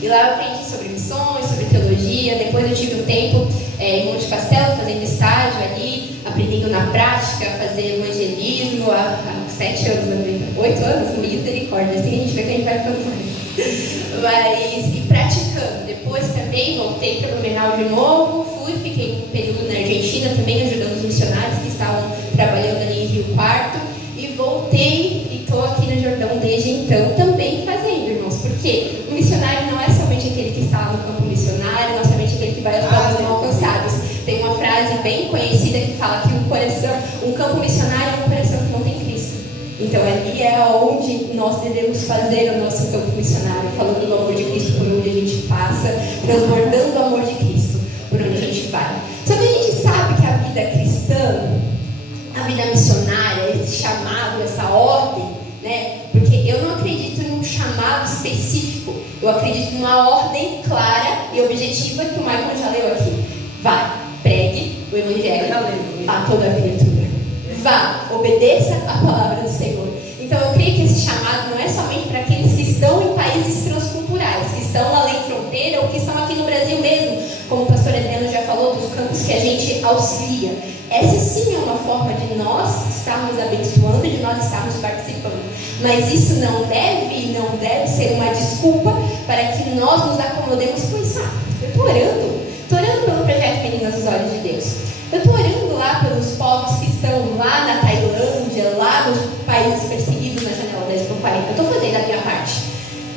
E lá eu aprendi sobre missões, sobre teologia. Depois eu tive um tempo em Monte Castelo, fazendo estágio ali, aprendendo na prática, fazer evangelismo há 7 anos, 8 anos, misericórdia. Assim a gente vê que a gente vai ficando mais. E praticando. Depois também voltei para Blumenau de novo, fiquei um período na Argentina também, ajudando os missionários que estavam trabalhando ali em Rio Quarto. E voltei e estou aqui no Jordão desde então também fazendo, irmãos. Porque o missionário não é somente aquele que está lá no campo missionário, não é somente aquele que vai aos povos não alcançados. Tem uma frase bem conhecida que fala que um campo missionário é um coração que não tem Cristo. Então ali é onde nós devemos fazer o nosso campo missionário, falando do amor de Cristo por onde a gente passa, transbordando o amor de Cristo por onde a gente vai. Só que a gente sabe que a vida cristã, a vida missionária, esse chamado, essa ordem, né? Porque eu não acredito em um chamado específico, eu acredito numa ordem clara e objetiva que o Michael já leu aqui. Vai, pregue o evangelho a toda a criatura. Vá, obedeça a palavra do Senhor. Então eu creio que esse chamado não é somente para aqueles que estão em países transculturais, que estão além fronteira ou que estão aqui no Brasil mesmo, como o pastor Adriano já falou, dos campos que a gente auxilia. Essa sim é uma forma de nós estarmos abençoando e de nós estarmos participando. Mas isso não deve ser uma desculpa para que nós nos acomodemos com isso. Eu estou orando pelo projeto Meninas dos Olhos de Deus. Eu estou orando lá pelos povos que estão lá na Tailândia, lá nos países perseguidos na janela 10 do Pai. Eu estou fazendo a minha parte.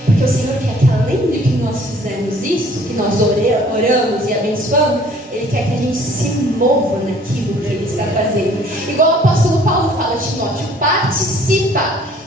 Porque o Senhor quer que além de que nós fizemos isso, que nós oramos e abençoamos, Ele quer que a gente se mova naquilo que Ele está fazendo. Igual o apóstolo Paulo fala de Timóteo: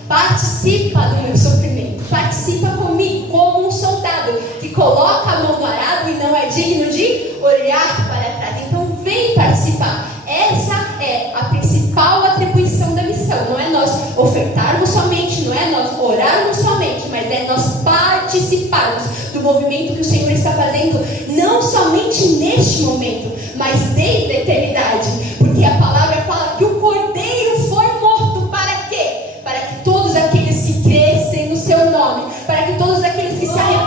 participa do meu sofrimento, participa comigo como um soldado que coloca a mão no arado e não é digno de olhar para trás. Então vem participar. Essa é a principal atribuição da missão. Não é nós ofertarmos somente, não é nós orarmos somente, mas é nós participarmos do movimento que o Senhor está fazendo, não somente neste momento, mas desde a eternidade. Porque a palavra fala que o Cordeiro foi morto para quê? Para que todos aqueles que crescem no seu nome, para que todos aqueles que se arrependem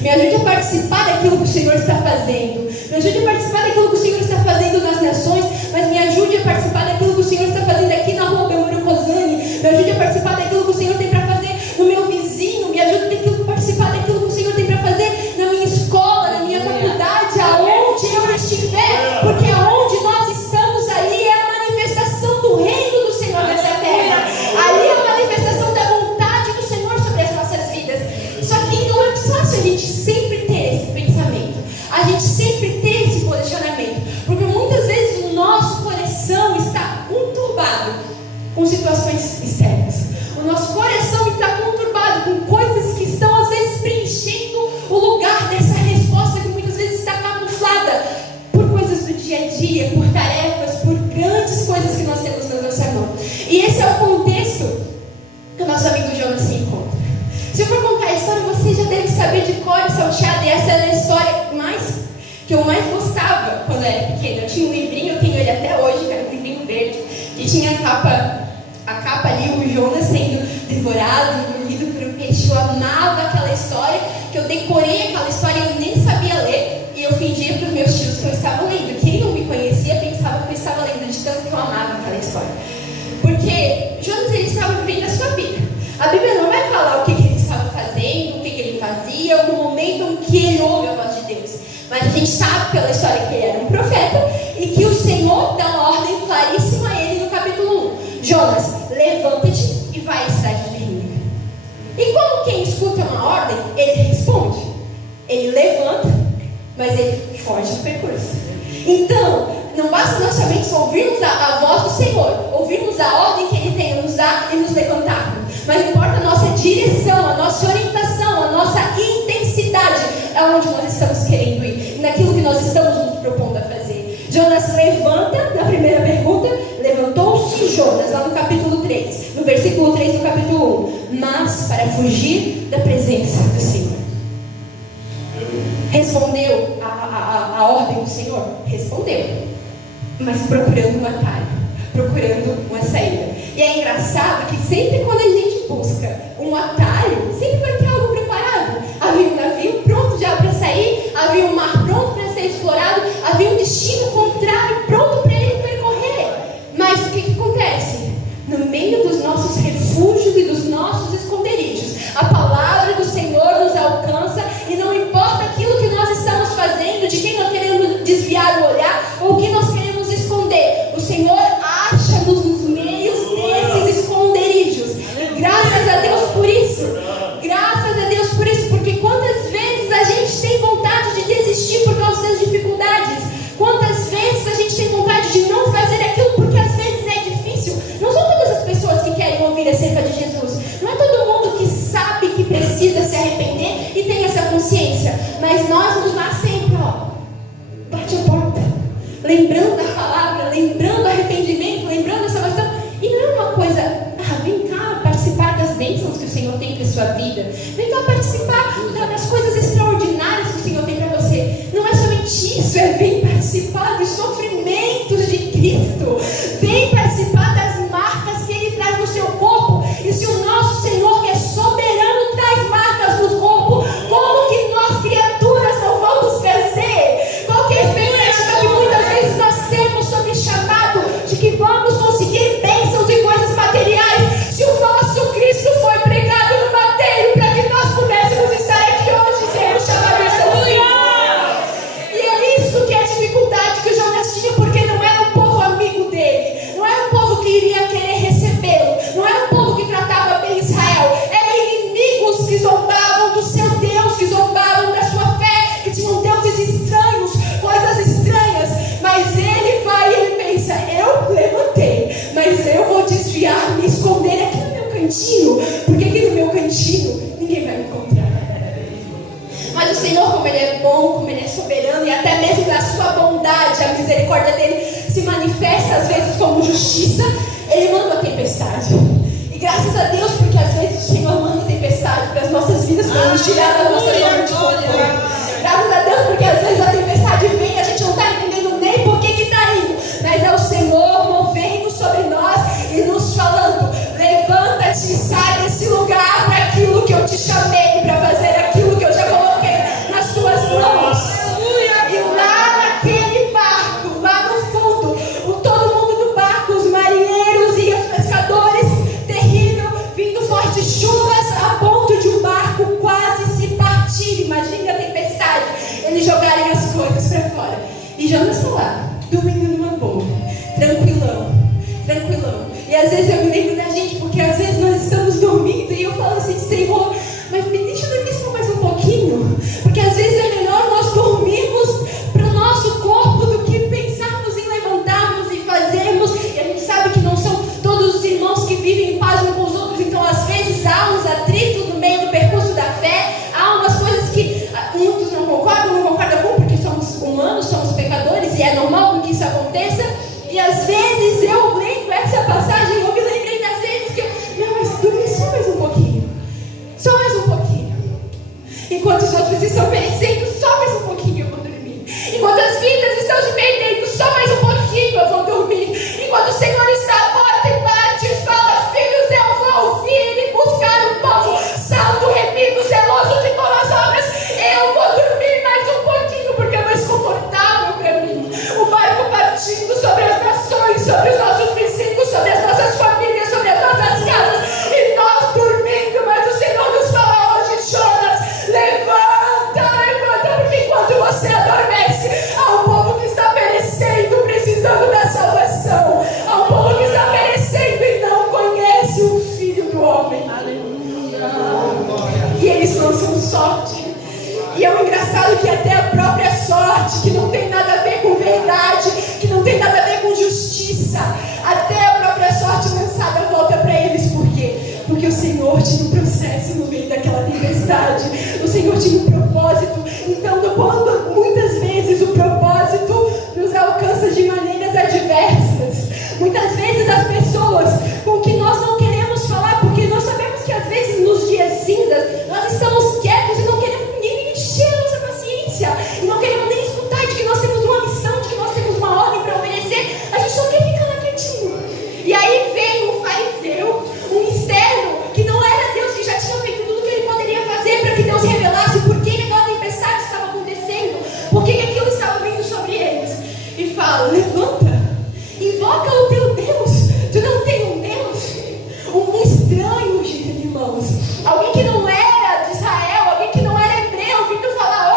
Me ajude a participar daquilo que o Senhor está fazendo. Me ajude a participar daquilo que o Senhor está fazendo nas nações, mas me ajude a participar daquilo que o Senhor está fazendo aqui na rua Belmiro Rosane. Me ajude a participar daquilo que o Senhor tem para fazer no meu vizinho. Me ajude a participar daquilo que o Senhor tem para fazer na minha escola, na minha faculdade, aonde eu estiver. Porque aonde nós estamos, ali é a manifestação do reino do Senhor nessa terra. Ali é a manifestação da vontade do Senhor sobre as nossas vidas. Só que não é fácil a gente sempre ter esse pensamento, a gente sempre ter esse posicionamento, porque muitas vezes o nosso coração está conturbado com situações externas. O nosso coração está conturbado com coisas que estão às vezes preenchendo o lugar dessa resposta que muitas vezes está camuflada por coisas do dia a dia, por tarefas, por grandes coisas que nós temos na nossa mão. E esse é o contexto que o nosso amigo Jonas se encontra. Se eu for contar a história, você já deve saber de cor e salteado, e essa é a história que eu mais gostava quando eu era pequena. Eu tinha um livrinho, eu tenho ele até hoje, que era um livrinho verde, que tinha a capa ali, o Jonas sendo devorado, engolido por um peixe. Eu amava aquela história, que eu decorei aquela história e eu nem sabia ler, e eu fingia para os meus tios que eu estava lendo. Quem não me conhecia pensava que eu estava lendo, de tanto que eu amava aquela história. Porque Jonas, ele estava vivendo a sua vida. A Bíblia não vai falar o que ele estava fazendo, o que ele fazia, no momento em que ele ouve a voz de Deus. Mas a gente sabe pela história que ele era um profeta e que o Senhor dá uma ordem claríssima a ele no capítulo 1. Jonas, levanta-te e vai à cidade de Nínive. E como quem escuta uma ordem, ele responde. Ele levanta, mas ele foge do percurso. Então, não basta nós somente ouvirmos a voz do Senhor, ouvirmos a ordem que Ele tem a nos dar e nos levantarmos, mas importa a nossa direção, a nossa orientação, a nossa intensidade, aonde nós estamos querendo ir, e naquilo que nós estamos nos propondo a fazer. Jonas levanta, na primeira pergunta, levantou-se Jonas, lá no capítulo 3, no versículo 3 do capítulo 1, mas para fugir da presença do Senhor. Respondeu a ordem do Senhor? Respondeu, mas procurando um atalho, procurando uma saída. E é engraçado que sempre quando a gente busca um atalho, sempre vai ter algo preparado. Havia um navio pronto já para sair, havia um mar pronto para ser explorado, havia um destino contrário pronto para ele percorrer. Mas o que acontece? No meio dos nossos refúgios e dos nossos esconderijos, a palavra do Senhor nos alcança, e não importa aquilo que nós estamos fazendo, de quem nós queremos desviar o olhar, ou o que nós queremos esconder, o Senhor acha-nos nos meios desses esconderijos. Graças a Deus por isso. Graças a Deus por isso, porque quantas vezes a gente tem vontade de desistir por causa das dificuldades? Quantas vezes a gente tem vontade de não fazer aquilo porque às vezes é difícil? Não são todas as pessoas que querem ouvir acerca de Jesus. Não é todo mundo que sabe que precisa se arrepender e tem essa consciência. Mas nós vamos lá sempre, bate a porta, lembrando da palavra, lembrando do arrependimento, lembrando da salvação. E não é uma coisa, vem cá participar das bênçãos que o Senhor tem para a sua vida. Vem cá participar das coisas extraordinárias que o Senhor tem para você. Não é somente isso, é vem participar dos sofrimentos de Cristo. Vem participar das marcas que Ele traz no seu corpo. E se o nosso Senhor, que é soberano, traz marcas no corpo, como que nós, criaturas, não vamos fazer? Qual que é a expectativa que muitas vezes nós temos sobre o chamado de que vamos conseguir bênçãos e coisas materiais? Se o nosso Cristo foi pregado no madeiro para que nós pudéssemos estar aqui hoje e sermos chamados de seu filho. E é isso que é a dificuldade que o Jonas tinha, porque não era um povo amigo dele, não era um povo que iria querer recebê-lo, não era um povo que tratava bem Israel, eram inimigos que zombavam do seu Deus, que zombavam da sua fé, que tinham deuses estranhos, coisas estranhas. Mas ele vai e ele pensa, eu levantei, mas eu vou desviar, me esconder aqui no meu cantinho, porque aqui no meu cantinho ninguém vai me encontrar. Mas o Senhor, como Ele é bom, como Ele é soberano, e até mesmo na sua bondade, a misericórdia dele se manifesta às vezes como justiça, Ele manda a tempestade. E graças a Deus, porque às vezes o Senhor manda a tempestade para as nossas vidas, para nos tirar da nossa zona de conforto. Graças a Deus, porque às vezes a tempestade vem e a gente não está entendendo nem por que está indo, mas é o Senhor movendo sobre nós e nos falando, levanta-te e sai desse lugar para aquilo que eu te chamei, para fazer aquilo que eu já coloquei. eles jogarem as coisas para fora. E Jonas está lá, dormindo numa boa, tranquilão. E às vezes eu me lembro da gente, porque às vezes nós estamos dormindo e eu falo assim, Senhor, mas me deixa dormir só mais um pouquinho, porque às vezes é melhor nós dormirmos para o nosso corpo do que pensarmos em levantarmos e fazermos. E a gente sabe que não são todos os irmãos que vivem em paz uns com os outros, então às vezes há uns atritos no meio do percurso da fé, há umas coisas que muitos não concordam com, porque somos humanos, somos pecadores e é normal que isso aconteça. E às vezes eu lembro essa passagem, eu me lembrei das vezes que mas dormi só mais um pouquinho. Enquanto os outros estão perecendo, só mais um pouquinho eu vou dormir. Enquanto as vidas estão se perdendo, só mais um pouquinho eu vou dormir. Enquanto o Senhor está à porta e bate e fala, filhos, eu vou ouvir e buscar um povo santo, remido, zeloso de boas obras. Eu vou dormir mais um pouquinho, porque é mais confortável para mim. O barco partindo sobre as nações, sobre os nossos vizinhos, sobre as nossas famílias, sobre as nossas casas. E nós dormindo, mas o Senhor nos fala hoje, Jonas, levanta, porque enquanto você adormece, há um povo que está perecendo, precisando da salvação. Há um povo que está perecendo e não conhece o Filho do Homem. Aleluia. E eles lançam sorte. E é um engraçado que até a própria sorte, que não tem nada a ver com verdade, que não tem nada a ver com justiça, até a própria sorte lançada volta para eles. Por quê? Porque o Senhor tinha um processo no meio daquela tempestade. O Senhor tinha um propósito. Então, quando muitas vezes o propósito nos alcança de maneiras adversas, muitas vezes as pessoas com que nós não queremos falar, porque nós sabemos que às vezes nos dias cinzas nós estamos quietos e não queremos ninguém encher a nossa paciência, e não queremos nem escutar de que nós temos uma missão, de que nós temos uma ordem para obedecer. A gente só quer ficar lá quietinho. E aí vem um fariseu, um externo, que não era Deus, que já tinha feito tudo o que ele poderia fazer para que Deus revelasse por que aquela tempestade estava acontecendo, por que aquilo estava vindo sobre eles. E fala, levanta, invoca o teu Deus. Tu não tem um Deus? Um estranho, irmãos, alguém que não era de Israel, alguém que não era hebreu, vindo falar,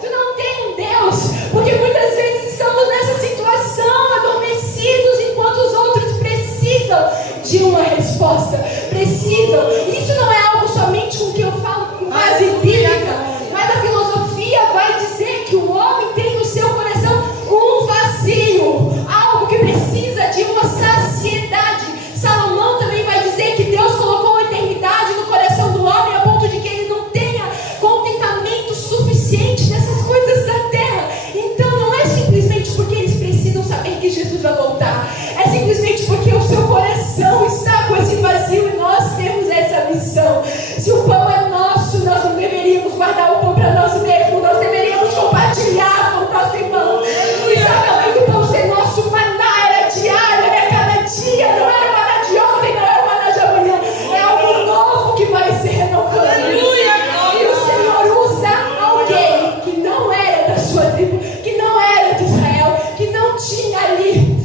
tu não tem um Deus, porque muitas vezes estamos nessa situação, adormecidos, enquanto os outros precisam de uma resposta, precisam. Isso não é algo somente com que eu falo com base bíblica, mas a filosofia vai dizer que o homem tem no seu coração um vazio, algo que precisa de uma saciedade. Salomão também vai dizer que Deus colocou a eternidade no coração do homem a ponto de que ele não tenha contentamento suficiente nessas coisas da terra. Então não é simplesmente porque eles precisam saber que Jesus vai voltar, é simplesmente porque o seu coração está com esse vazio e nós temos essa missão. Se o pão é nosso, nós não deveríamos guardar o pão para nós mesmos, nós deveríamos compartilhar com o nosso irmão. E sabe, além do pão ser nosso, o maná era diário, era cada dia, não era maná de ontem, não era maná de amanhã, é algo novo que vai se renovando. E o Senhor usa alguém que não era da sua tribo, que não era de Israel, que não tinha ali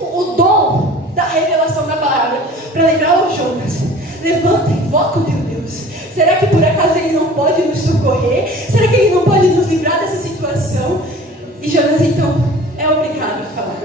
o dom da revelação da palavra, para lembrar o Jonas, levanta, invoca o teu Deus. Será que por acaso ele não pode nos socorrer? Será que ele não pode nos livrar dessa situação? E Jonas então é obrigado a falar,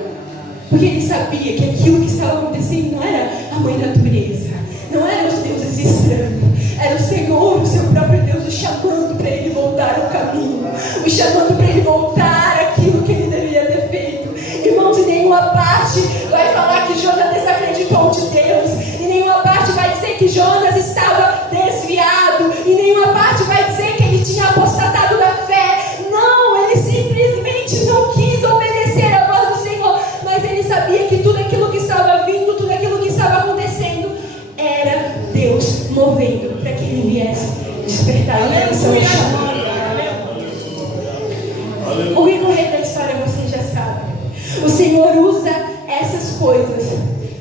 porque ele sabia que aquilo que estava acontecendo não era a mãe natureza, não eram os deuses estranhos, era o Senhor, o seu próprio Deus, o chamando para ele voltar ao caminho, o chamando para ele voltar àquilo que ele deveria ter feito. Irmãos, em nenhuma parte vai falar que Jonas desacreditou de Deus, em nenhuma parte vai dizer que Jonas estava desviado, em nenhuma parte vai dizer que ele tinha apostatado da fé. Não, ele simplesmente não quis obedecer à voz do Senhor, mas ele sabia que tudo aquilo que estava vindo, tudo aquilo que estava acontecendo era Deus movendo para que ele viesse despertar a atenção e chamar. O recorrer da história você já sabe. O Senhor usa essas coisas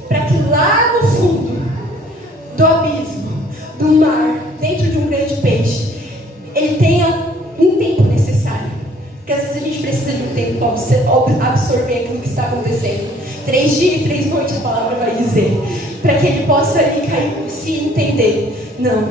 para que lá no fundo do abismo, do mar, dentro de um grande peixe, ele tenha um tempo necessário. Porque às vezes a gente precisa de um tempo para absorver aquilo que está acontecendo. 3 dias e 3 noites a palavra vai dizer, para que ele possa ali cair por si e entender, não,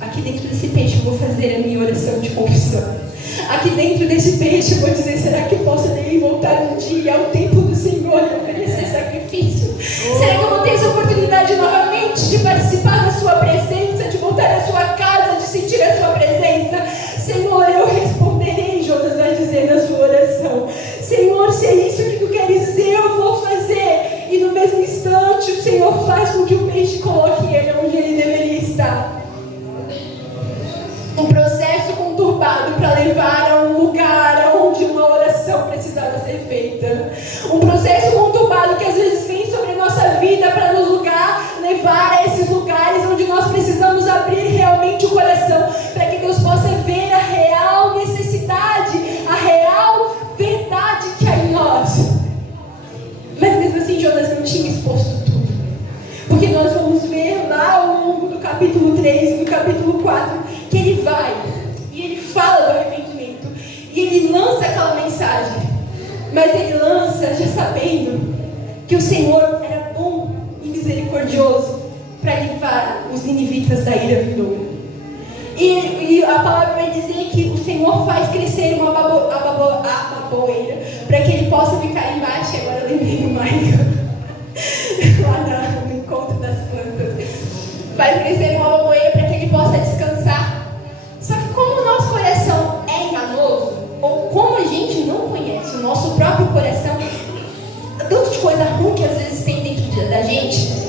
aqui dentro desse peixe eu vou fazer a minha oração de confissão. aqui dentro desse peixe, eu vou dizer, será que eu posso voltar um dia ao templo do Senhor e oferecer sacrifício? Será que eu vou ter essa oportunidade novamente de participar da sua presença, de voltar à sua casa, de sentir a sua presença? Senhor, eu responderei, Jonas vai dizer na sua oração. Senhor, se é isso que tu queres dizer, eu vou fazer. E no mesmo instante, o Senhor faz com que o peixe coloque ele onde ele deveria estar. Um processo conturbado para levar a um lugar onde uma oração precisava ser feita. Um processo conturbado que às vezes vem sobre a nossa vida para nos levar a esses lugares onde nós precisamos abrir realmente o coração, para que Deus possa ver a real necessidade, a real verdade que há em nós. Mas mesmo assim, Jonas não tinha exposto tudo. Porque nós vamos ver lá ao longo do capítulo 3 e do capítulo 4 que ele vai e ele fala do arrependimento e ele lança aquela mensagem, mas ele lança já sabendo que o Senhor era bom e misericordioso para livrar os ninivitas da ira vindoura. E a palavra vai dizer que o Senhor faz crescer uma baboeira para que ele possa ficar embaixo. Agora eu lembrei do Michael lá no encontro das plantas. Faz crescer uma baboeira para que ele possa descansar. Só que como o nosso coração é enganoso, ou como a gente não conhece o nosso próprio coração, tanto de coisa ruim que às vezes tem dentro da gente,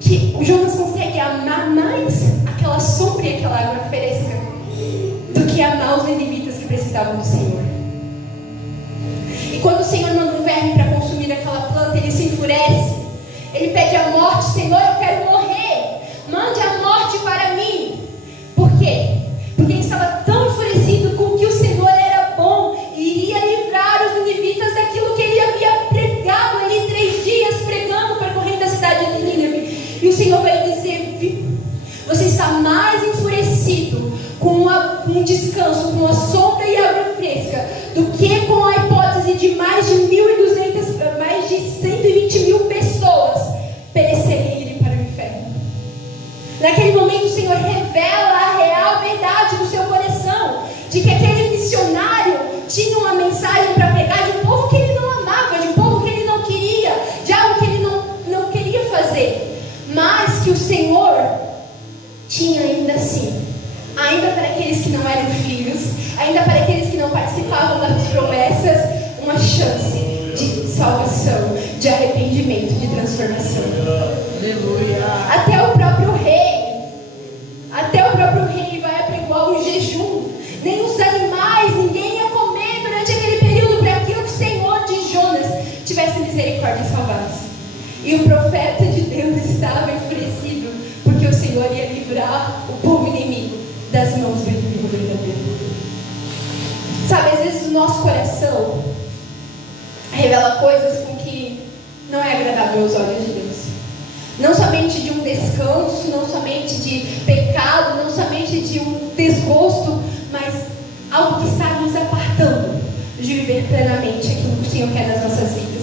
que o Jonas consegue amar mais aquela sombra e aquela água fresca do que amar os ninivitas que precisavam do Senhor. E quando o Senhor manda um verme para consumir aquela planta, ele se enfurece, ele pede a morte. Senhor, eu quero morrer, mande a morte para mim. Por quê? Porque ele estava tão enfurecido com que o Senhor era bom e iria livrar os ninivitas daquilo que ele havia pregado ali 3 dias, pregando, percorrendo a cidade de Nínive. E o Senhor vai dizer: você está mais enfurecido com um descanso, com a sombra e a água fresca, do que com a hipótese de mais de 1.200, mais de 120 mil pessoas perecerem e irem para o inferno. Naquele momento o Senhor revela a real verdade do seu coração, de que aquele missionário tinha uma mensagem para pregar de um povo que ele não amava, de um povo que ele não queria, de algo que ele não queria fazer, mas que o Senhor tinha ainda assim, ainda para aqueles que não eram filhos, ainda para aqueles que não participavam das promessas, uma chance de salvação, de arrependimento, de transformação. Aleluia. Até o próprio rei vai apregoar o jejum. Nem os animais, ninguém ia comer durante aquele período, para que o Senhor de Jonas tivesse misericórdia e salvasse. E o profeta de Deus estava enfurecido, porque o Senhor ia livrar o povo inimigo das mãos do inimigo verdadeiro. Sabe, às vezes o nosso coração revela coisas com que não é agradável aos olhos de Deus. Não somente de um descanso, não somente de pecado, não somente de um desgosto, mas algo que está nos apartando de viver plenamente aquilo que o Senhor quer nas nossas vidas.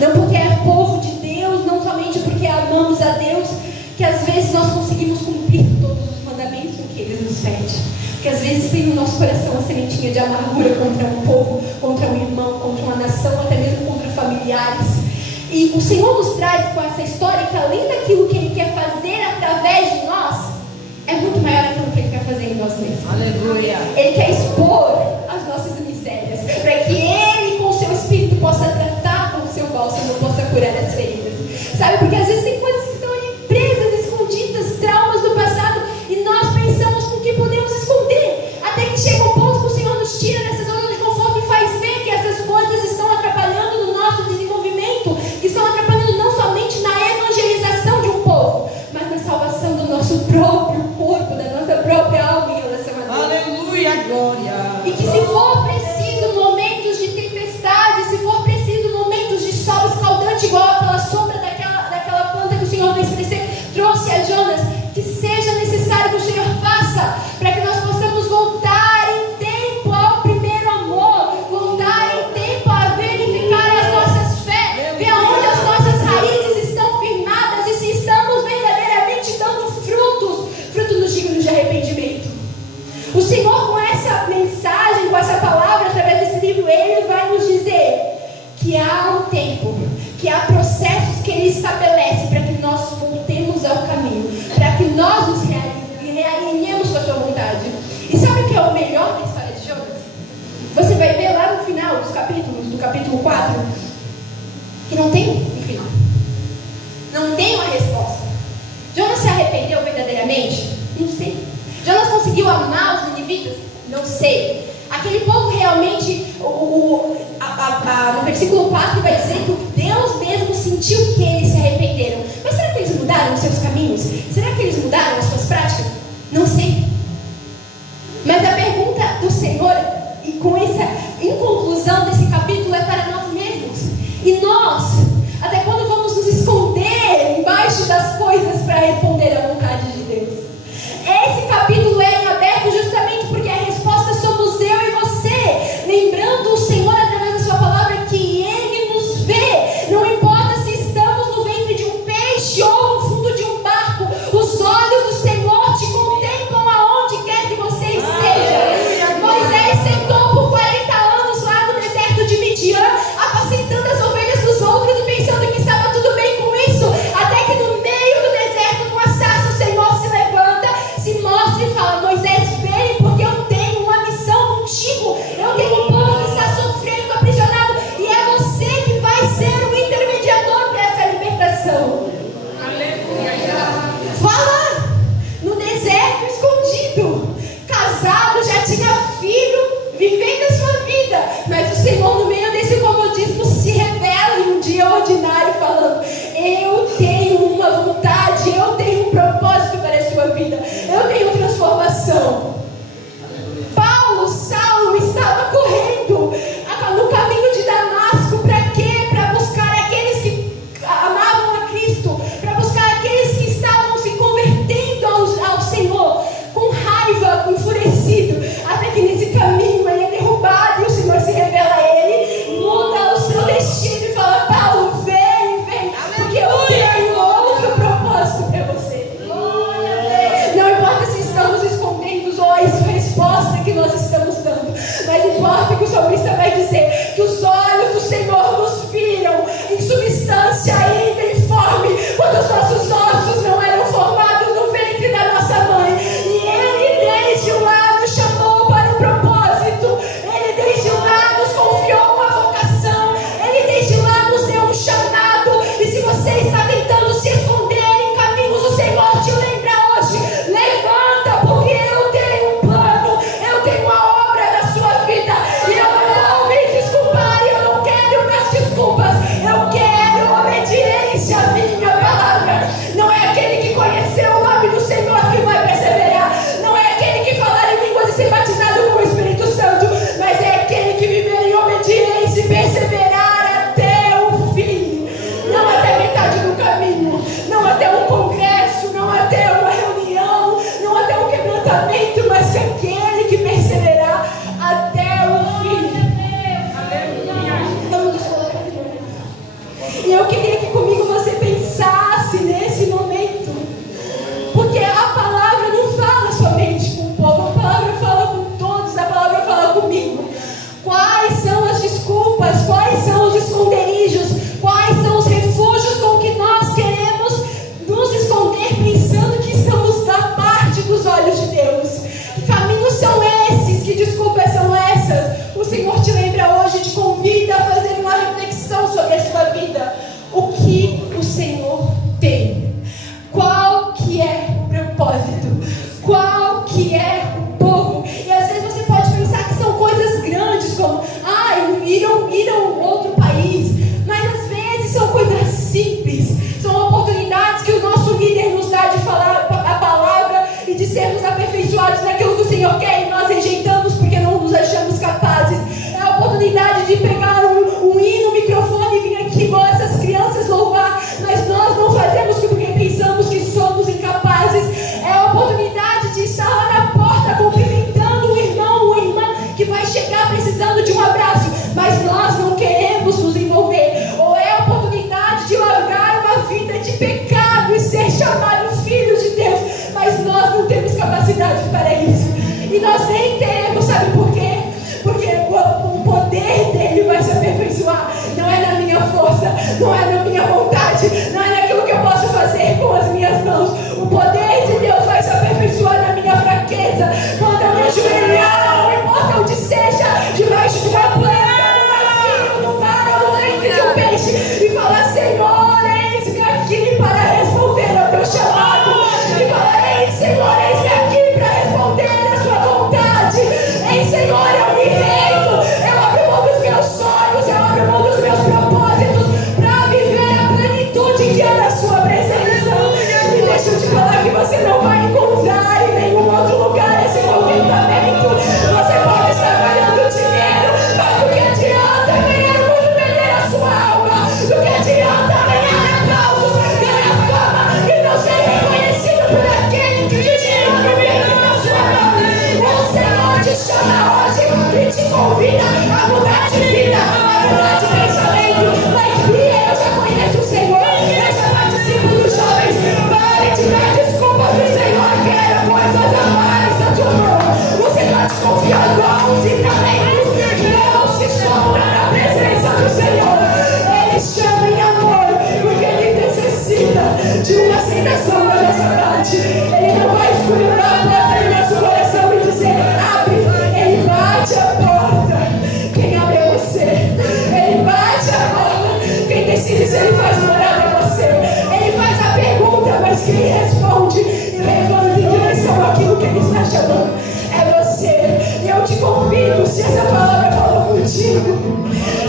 Não porque é povo de Deus, não somente porque amamos a Deus, que às vezes nós conseguimos cumprir todos os mandamentos que Ele nos pede. Porque às vezes tem no nosso coração uma sementinha de amargura contra um povo, contra um irmão, contra uma nação, até mesmo contra familiares. E o Senhor nos traz com essa história que além daquilo que Ele quer fazer através de nós, é muito maior aquilo que Ele quer fazer em nós mesmos. Aleluia. Ele quer expor as nossas misérias, para que Ele com o seu Espírito possa tratar com o seu bálsamo, possa curar as feridas. Sabe, porque às vezes tem coisas que estão ali presas, escondidas, traumas do passado, e nós pensamos com que podemos esconder, até que chega um ponto que o Senhor nos tira dessa zona de conforto e faz ver que essas coisas estão atrapalhando no nosso desenvolvimento, que estão atrapalhando não somente na evangelização de um povo, mas na salvação do nosso próprio corpo, da nossa própria alma em relação a Deus. Aleluia, glória. E que se Aquele povo realmente, no versículo 4 vai dizer que Deus mesmo sentiu que eles se arrependeram. Mas será que eles mudaram os seus caminhos? Será que eles mudaram as suas práticas? Não sei. Mas a pergunta do Senhor, e com essa em conclusão desse capítulo, é para nós mesmos. E nós, até quando vamos nos esconder embaixo das coisas para responder à vontade de Deus? Esse capítulo é em aberto justamente porque a resposta somos eu e você, lembrando o Senhor através da sua palavra que Ele nos vê. Não importa se estamos no ventre de um peixe ou no fundo de um barco, os olhos do Senhor te contemplam aonde quer que você esteja. Moisés sentou por 40 anos lá no deserto de Midian, apacentando as ovelhas dos outros e pensando que estava tudo bem com isso, até que no meio do deserto, com a sarça, o Senhor se levanta, se mostra e fala: Moisés, vem, porque eu tenho uma missão contigo. Eu tenho um povo que está sofrendo, aprisionado, e é você que vai ser o intermediador dessa libertação. Fala no deserto, escondido, casado, já tinha filho, vivendo a sua vida, mas o Senhor, no meio desse comodismo, se revela em um dia ordinário, falando: eu tenho uma vontade, eu tenho um propósito para a sua vida, eu tenho transformação. Saulo estava correndo no caminho de Damasco. Para quê? Para buscar aqueles que amavam a Cristo, para buscar aqueles que estavam se convertendo ao Senhor, com raiva, enfurecido, até que nesse caminho ele é derrubado e o Senhor se revela a ele, muda o seu destino e fala: Paulo, vem, porque eu tenho outro propósito para você. Não importa se estamos escondendo ou a resposta que nós estamos dando, mas importa que o salmista vai dizer que os olhos do Senhor nos viram em substância ainda informe, quando os nossos ossos não eram formados no ventre da nossa mãe, e Ele desde lá nos chamou para um propósito, Ele desde lá nos confiou uma vocação, Ele desde lá nos deu um chamado. E se você está tentando se esconder em caminhos, o Senhor te lembra hoje: levanta, porque eu tenho um plano, eu tenho uma obra na sua vida, e eu não vou me desculpar, e eu não quero mais desculpas, eu quero obediência à minha palavra. Não é aquele que conheceu o nome do Senhor que vai perseverar, não é aquele que falar em línguas e ser batizado com o Espírito Santo, mas é aquele que viver em obediência e perseverar até o fim, não até metade do caminho, não até um congresso, não até uma reunião, não até um quebrantamento, mas aquele que perseverar até o fim. Vamos nos colocar de novo. E eu queria que comigo você pensasse nesse momento, porque a palavra não fala somente com o povo, a palavra fala com todos, a palavra fala comigo. Quais são as desculpas, quais são os esconderijos, quais são os refúgios com que nós queremos nos esconder, pensando que estamos da parte dos olhos de Deus? Que caminhos são esses? Que desculpas são essas? O Senhor te lembra hoje, te convida a fazer uma reflexão sobre a sua vida. O que o Senhor tem? Qual que é o propósito? Qual que é o povo? E às vezes você pode pensar que são coisas grandes, como ir a um outro país, mas às vezes são coisas simples, são oportunidades que o nosso líder nos dá de falar a palavra e de sermos aperfeiçoados naquilo que o Senhor quer, e nós rejeitamos porque não nos achamos capazes. É a oportunidade de pegar um hino, um microfone e vir aqui igual essas crianças louvar, mas nós não fazemos porque pensamos que somos incapazes. É a oportunidade de estar lá na porta cumprimentando um irmão ou irmã que vai chegar precisando de um abraço, mas nós não queremos nos envolver. Ou é a oportunidade de largar uma vida de pecado e ser chamado filhos de Deus, mas nós não temos capacidade para isso, e nós nem teremos. Sabe por quê? Porque o poder dele vai se aperfeiçoar, não é na minha força, não é na minha vontade, não é naquilo que eu posso fazer com as minhas mãos. O poder de Deus vai se aperfeiçoar na minha fraqueza, quando eu me ajoelhar, não importa onde seja, debaixo de convida a mudar de vida, a mudar de pensamento. Mas Bia, eu já conheço o Senhor, eu já participo dos jovens. Pare de dar desculpas do Senhor, quero coisas a mais da tua mão. Você está desconfiando aos e talentos. Não se esconda na presença do Senhor. Ele chama em amor, porque Ele necessita de uma aceitação da nossa parte. Ele não vai escolher a porta do nosso coração e dizer, abre. Ele bate a porta. Quem abre é você. Ele bate a porta. Quem decide se Ele faz morada é você. Ele faz a pergunta, mas quem responde e levanta em direção àquilo que Ele está chamando é você. E eu te convido, se essa palavra falou contigo,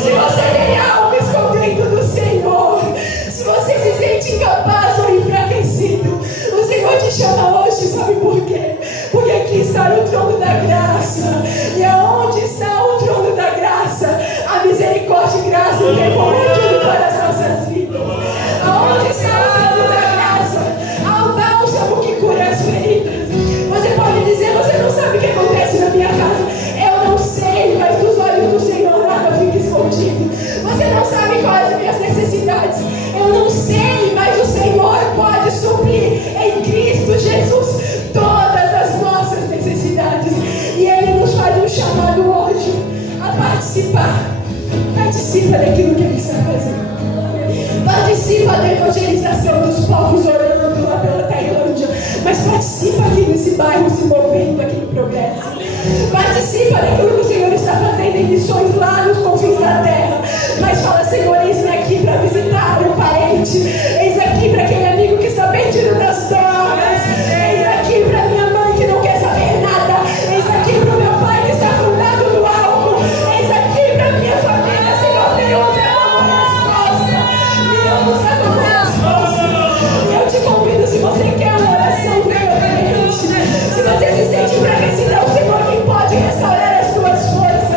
se você tem algo escondido do Senhor, se você se sente incapaz ou enfraquecido, o Senhor te chama hoje, sabe por quê? Porque aqui está o trono da graça. E aonde está o trono da graça, a misericórdia e graça tem tudo para as nossas vidas. Aonde está o trono da graça, há um bálsamo que cura as feridas. Você pode dizer, você não sabe o que acontece na minha casa. Eu não sei, mas dos olhos do Senhor nada fica escondido. Você não sabe quais as minhas necessidades. Eu não sei, mas o Senhor pode suprir em Cristo Jesus todas as nossas necessidades. E Ele nos faz um chamado hoje a participar. Participa daquilo que Ele está fazendo. Participa da evangelização dos povos orando lá pela Tailândia. Mas participa aqui nesse bairro se movendo aqui no Progresso. Participa daquilo que o Senhor está fazendo em missões lá nos confins da terra. Mas fala, Senhor, eis-me aqui para visitar um parente. Eis aqui para aquele amigo que está perdido das drogas. Eis aqui para minha mãe que não quer saber nada. Eis aqui para o meu pai que está afundado no álcool. Eis aqui para minha família. Senhor, Deus é uma resposta. Deus é uma resposta. E eu te convido, se você quer uma oração verdadeiramente, se você se sente enfraquecido, é o Senhor quem pode restaurar as suas forças.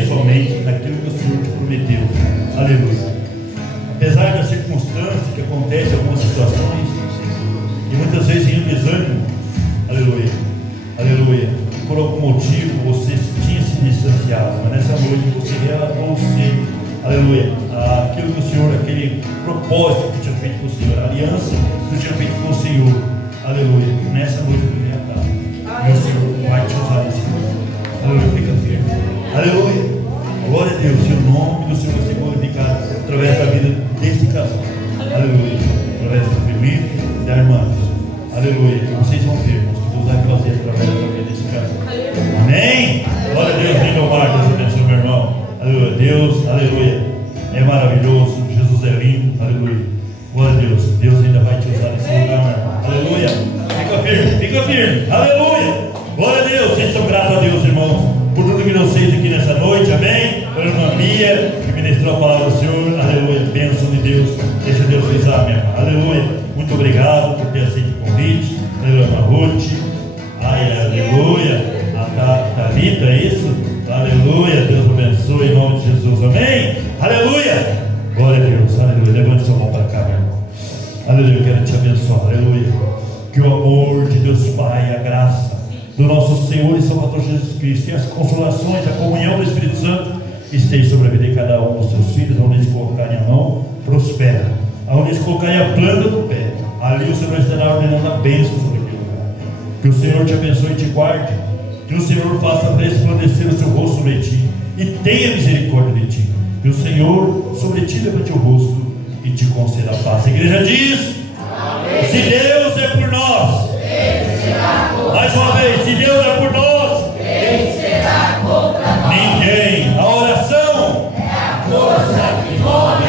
creia somente naquilo que o Senhor te prometeu. Aleluia. Apesar das circunstâncias que acontecem em algumas situações, e muitas vezes em um desânimo, aleluia, aleluia, por algum motivo você tinha se distanciado, mas nessa noite você reatou-se, aleluia, aquilo que o Senhor, aquele propósito que tinha feito com o Senhor, a aliança que tinha feito com o Senhor, aleluia, nessa noite você reatar, e o Senhor vai te usar nesse momento, aleluia, fica firme, aleluia, glória a Deus, e o nome do Senhor vai ser glorificado através da vida desse casal, aleluia, através do Felipe e da irmã, aleluia, vocês vão ver, irmãos, que Deus vai fazer através da vida desse casal, amém? Glória a Deus, lindo mar, Deus abençoe, meu irmão, aleluia, Deus, aleluia, é maravilhoso, Jesus é lindo, aleluia, glória a Deus, Deus ainda vai te usar nesse lugar, meu irmão, aleluia, fica firme, aleluia, glória a Deus, vocês são gratos a Deus, irmãos, por tudo que Deus fez aqui nessa noite, amém? Pela irmã Bia, que ministrou a palavra do Senhor, aleluia, bênção de Deus, deixa Deus usar, minha irmã, aleluia, muito obrigado por ter aceito o convite, aleluia, irmã Ruth, ai, aleluia, a Thalita, é isso? Aleluia, Deus abençoe em nome de Jesus, amém? Aleluia, glória a Deus, aleluia, levante sua mão para cá, meu irmão, aleluia, eu quero te abençoar, aleluia, que o amor de Deus Pai, a graça do nosso Senhor e Salvador Jesus Cristo e as consolações, a comunhão do Espírito Santo esteja sobre a vida de cada um dos seus filhos, onde eles colocarem a mão, prospera, onde eles colocarem a planta do pé, ali o Senhor estará ordenando a bênção sobre aquele lugar, que o Senhor te abençoe e te guarde, que o Senhor faça resplandecer o seu rosto sobre ti e tenha misericórdia de ti, que o Senhor sobre ti levante o rosto e te conceda a paz. A igreja diz, amém. Se Deus é por nós, mais uma vez, se Deus é por nós, quem será contra nós? Ninguém. A oração é a força que move.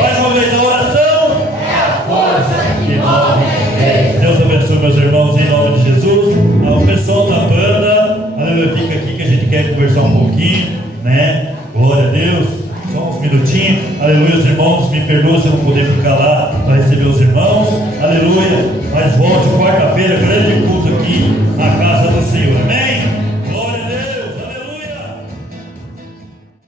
Mais uma vez, a oração é a força que move. Deus abençoe, meus irmãos, em nome de Jesus. O pessoal da banda, aleluia, fica aqui que a gente quer conversar um pouquinho, né? Glória a Deus. Só uns minutinhos, aleluia, os irmãos, me perdoem se eu não puder ficar lá para receber os irmãos, aleluia, mas volte quarta-feira, grande culto aqui na casa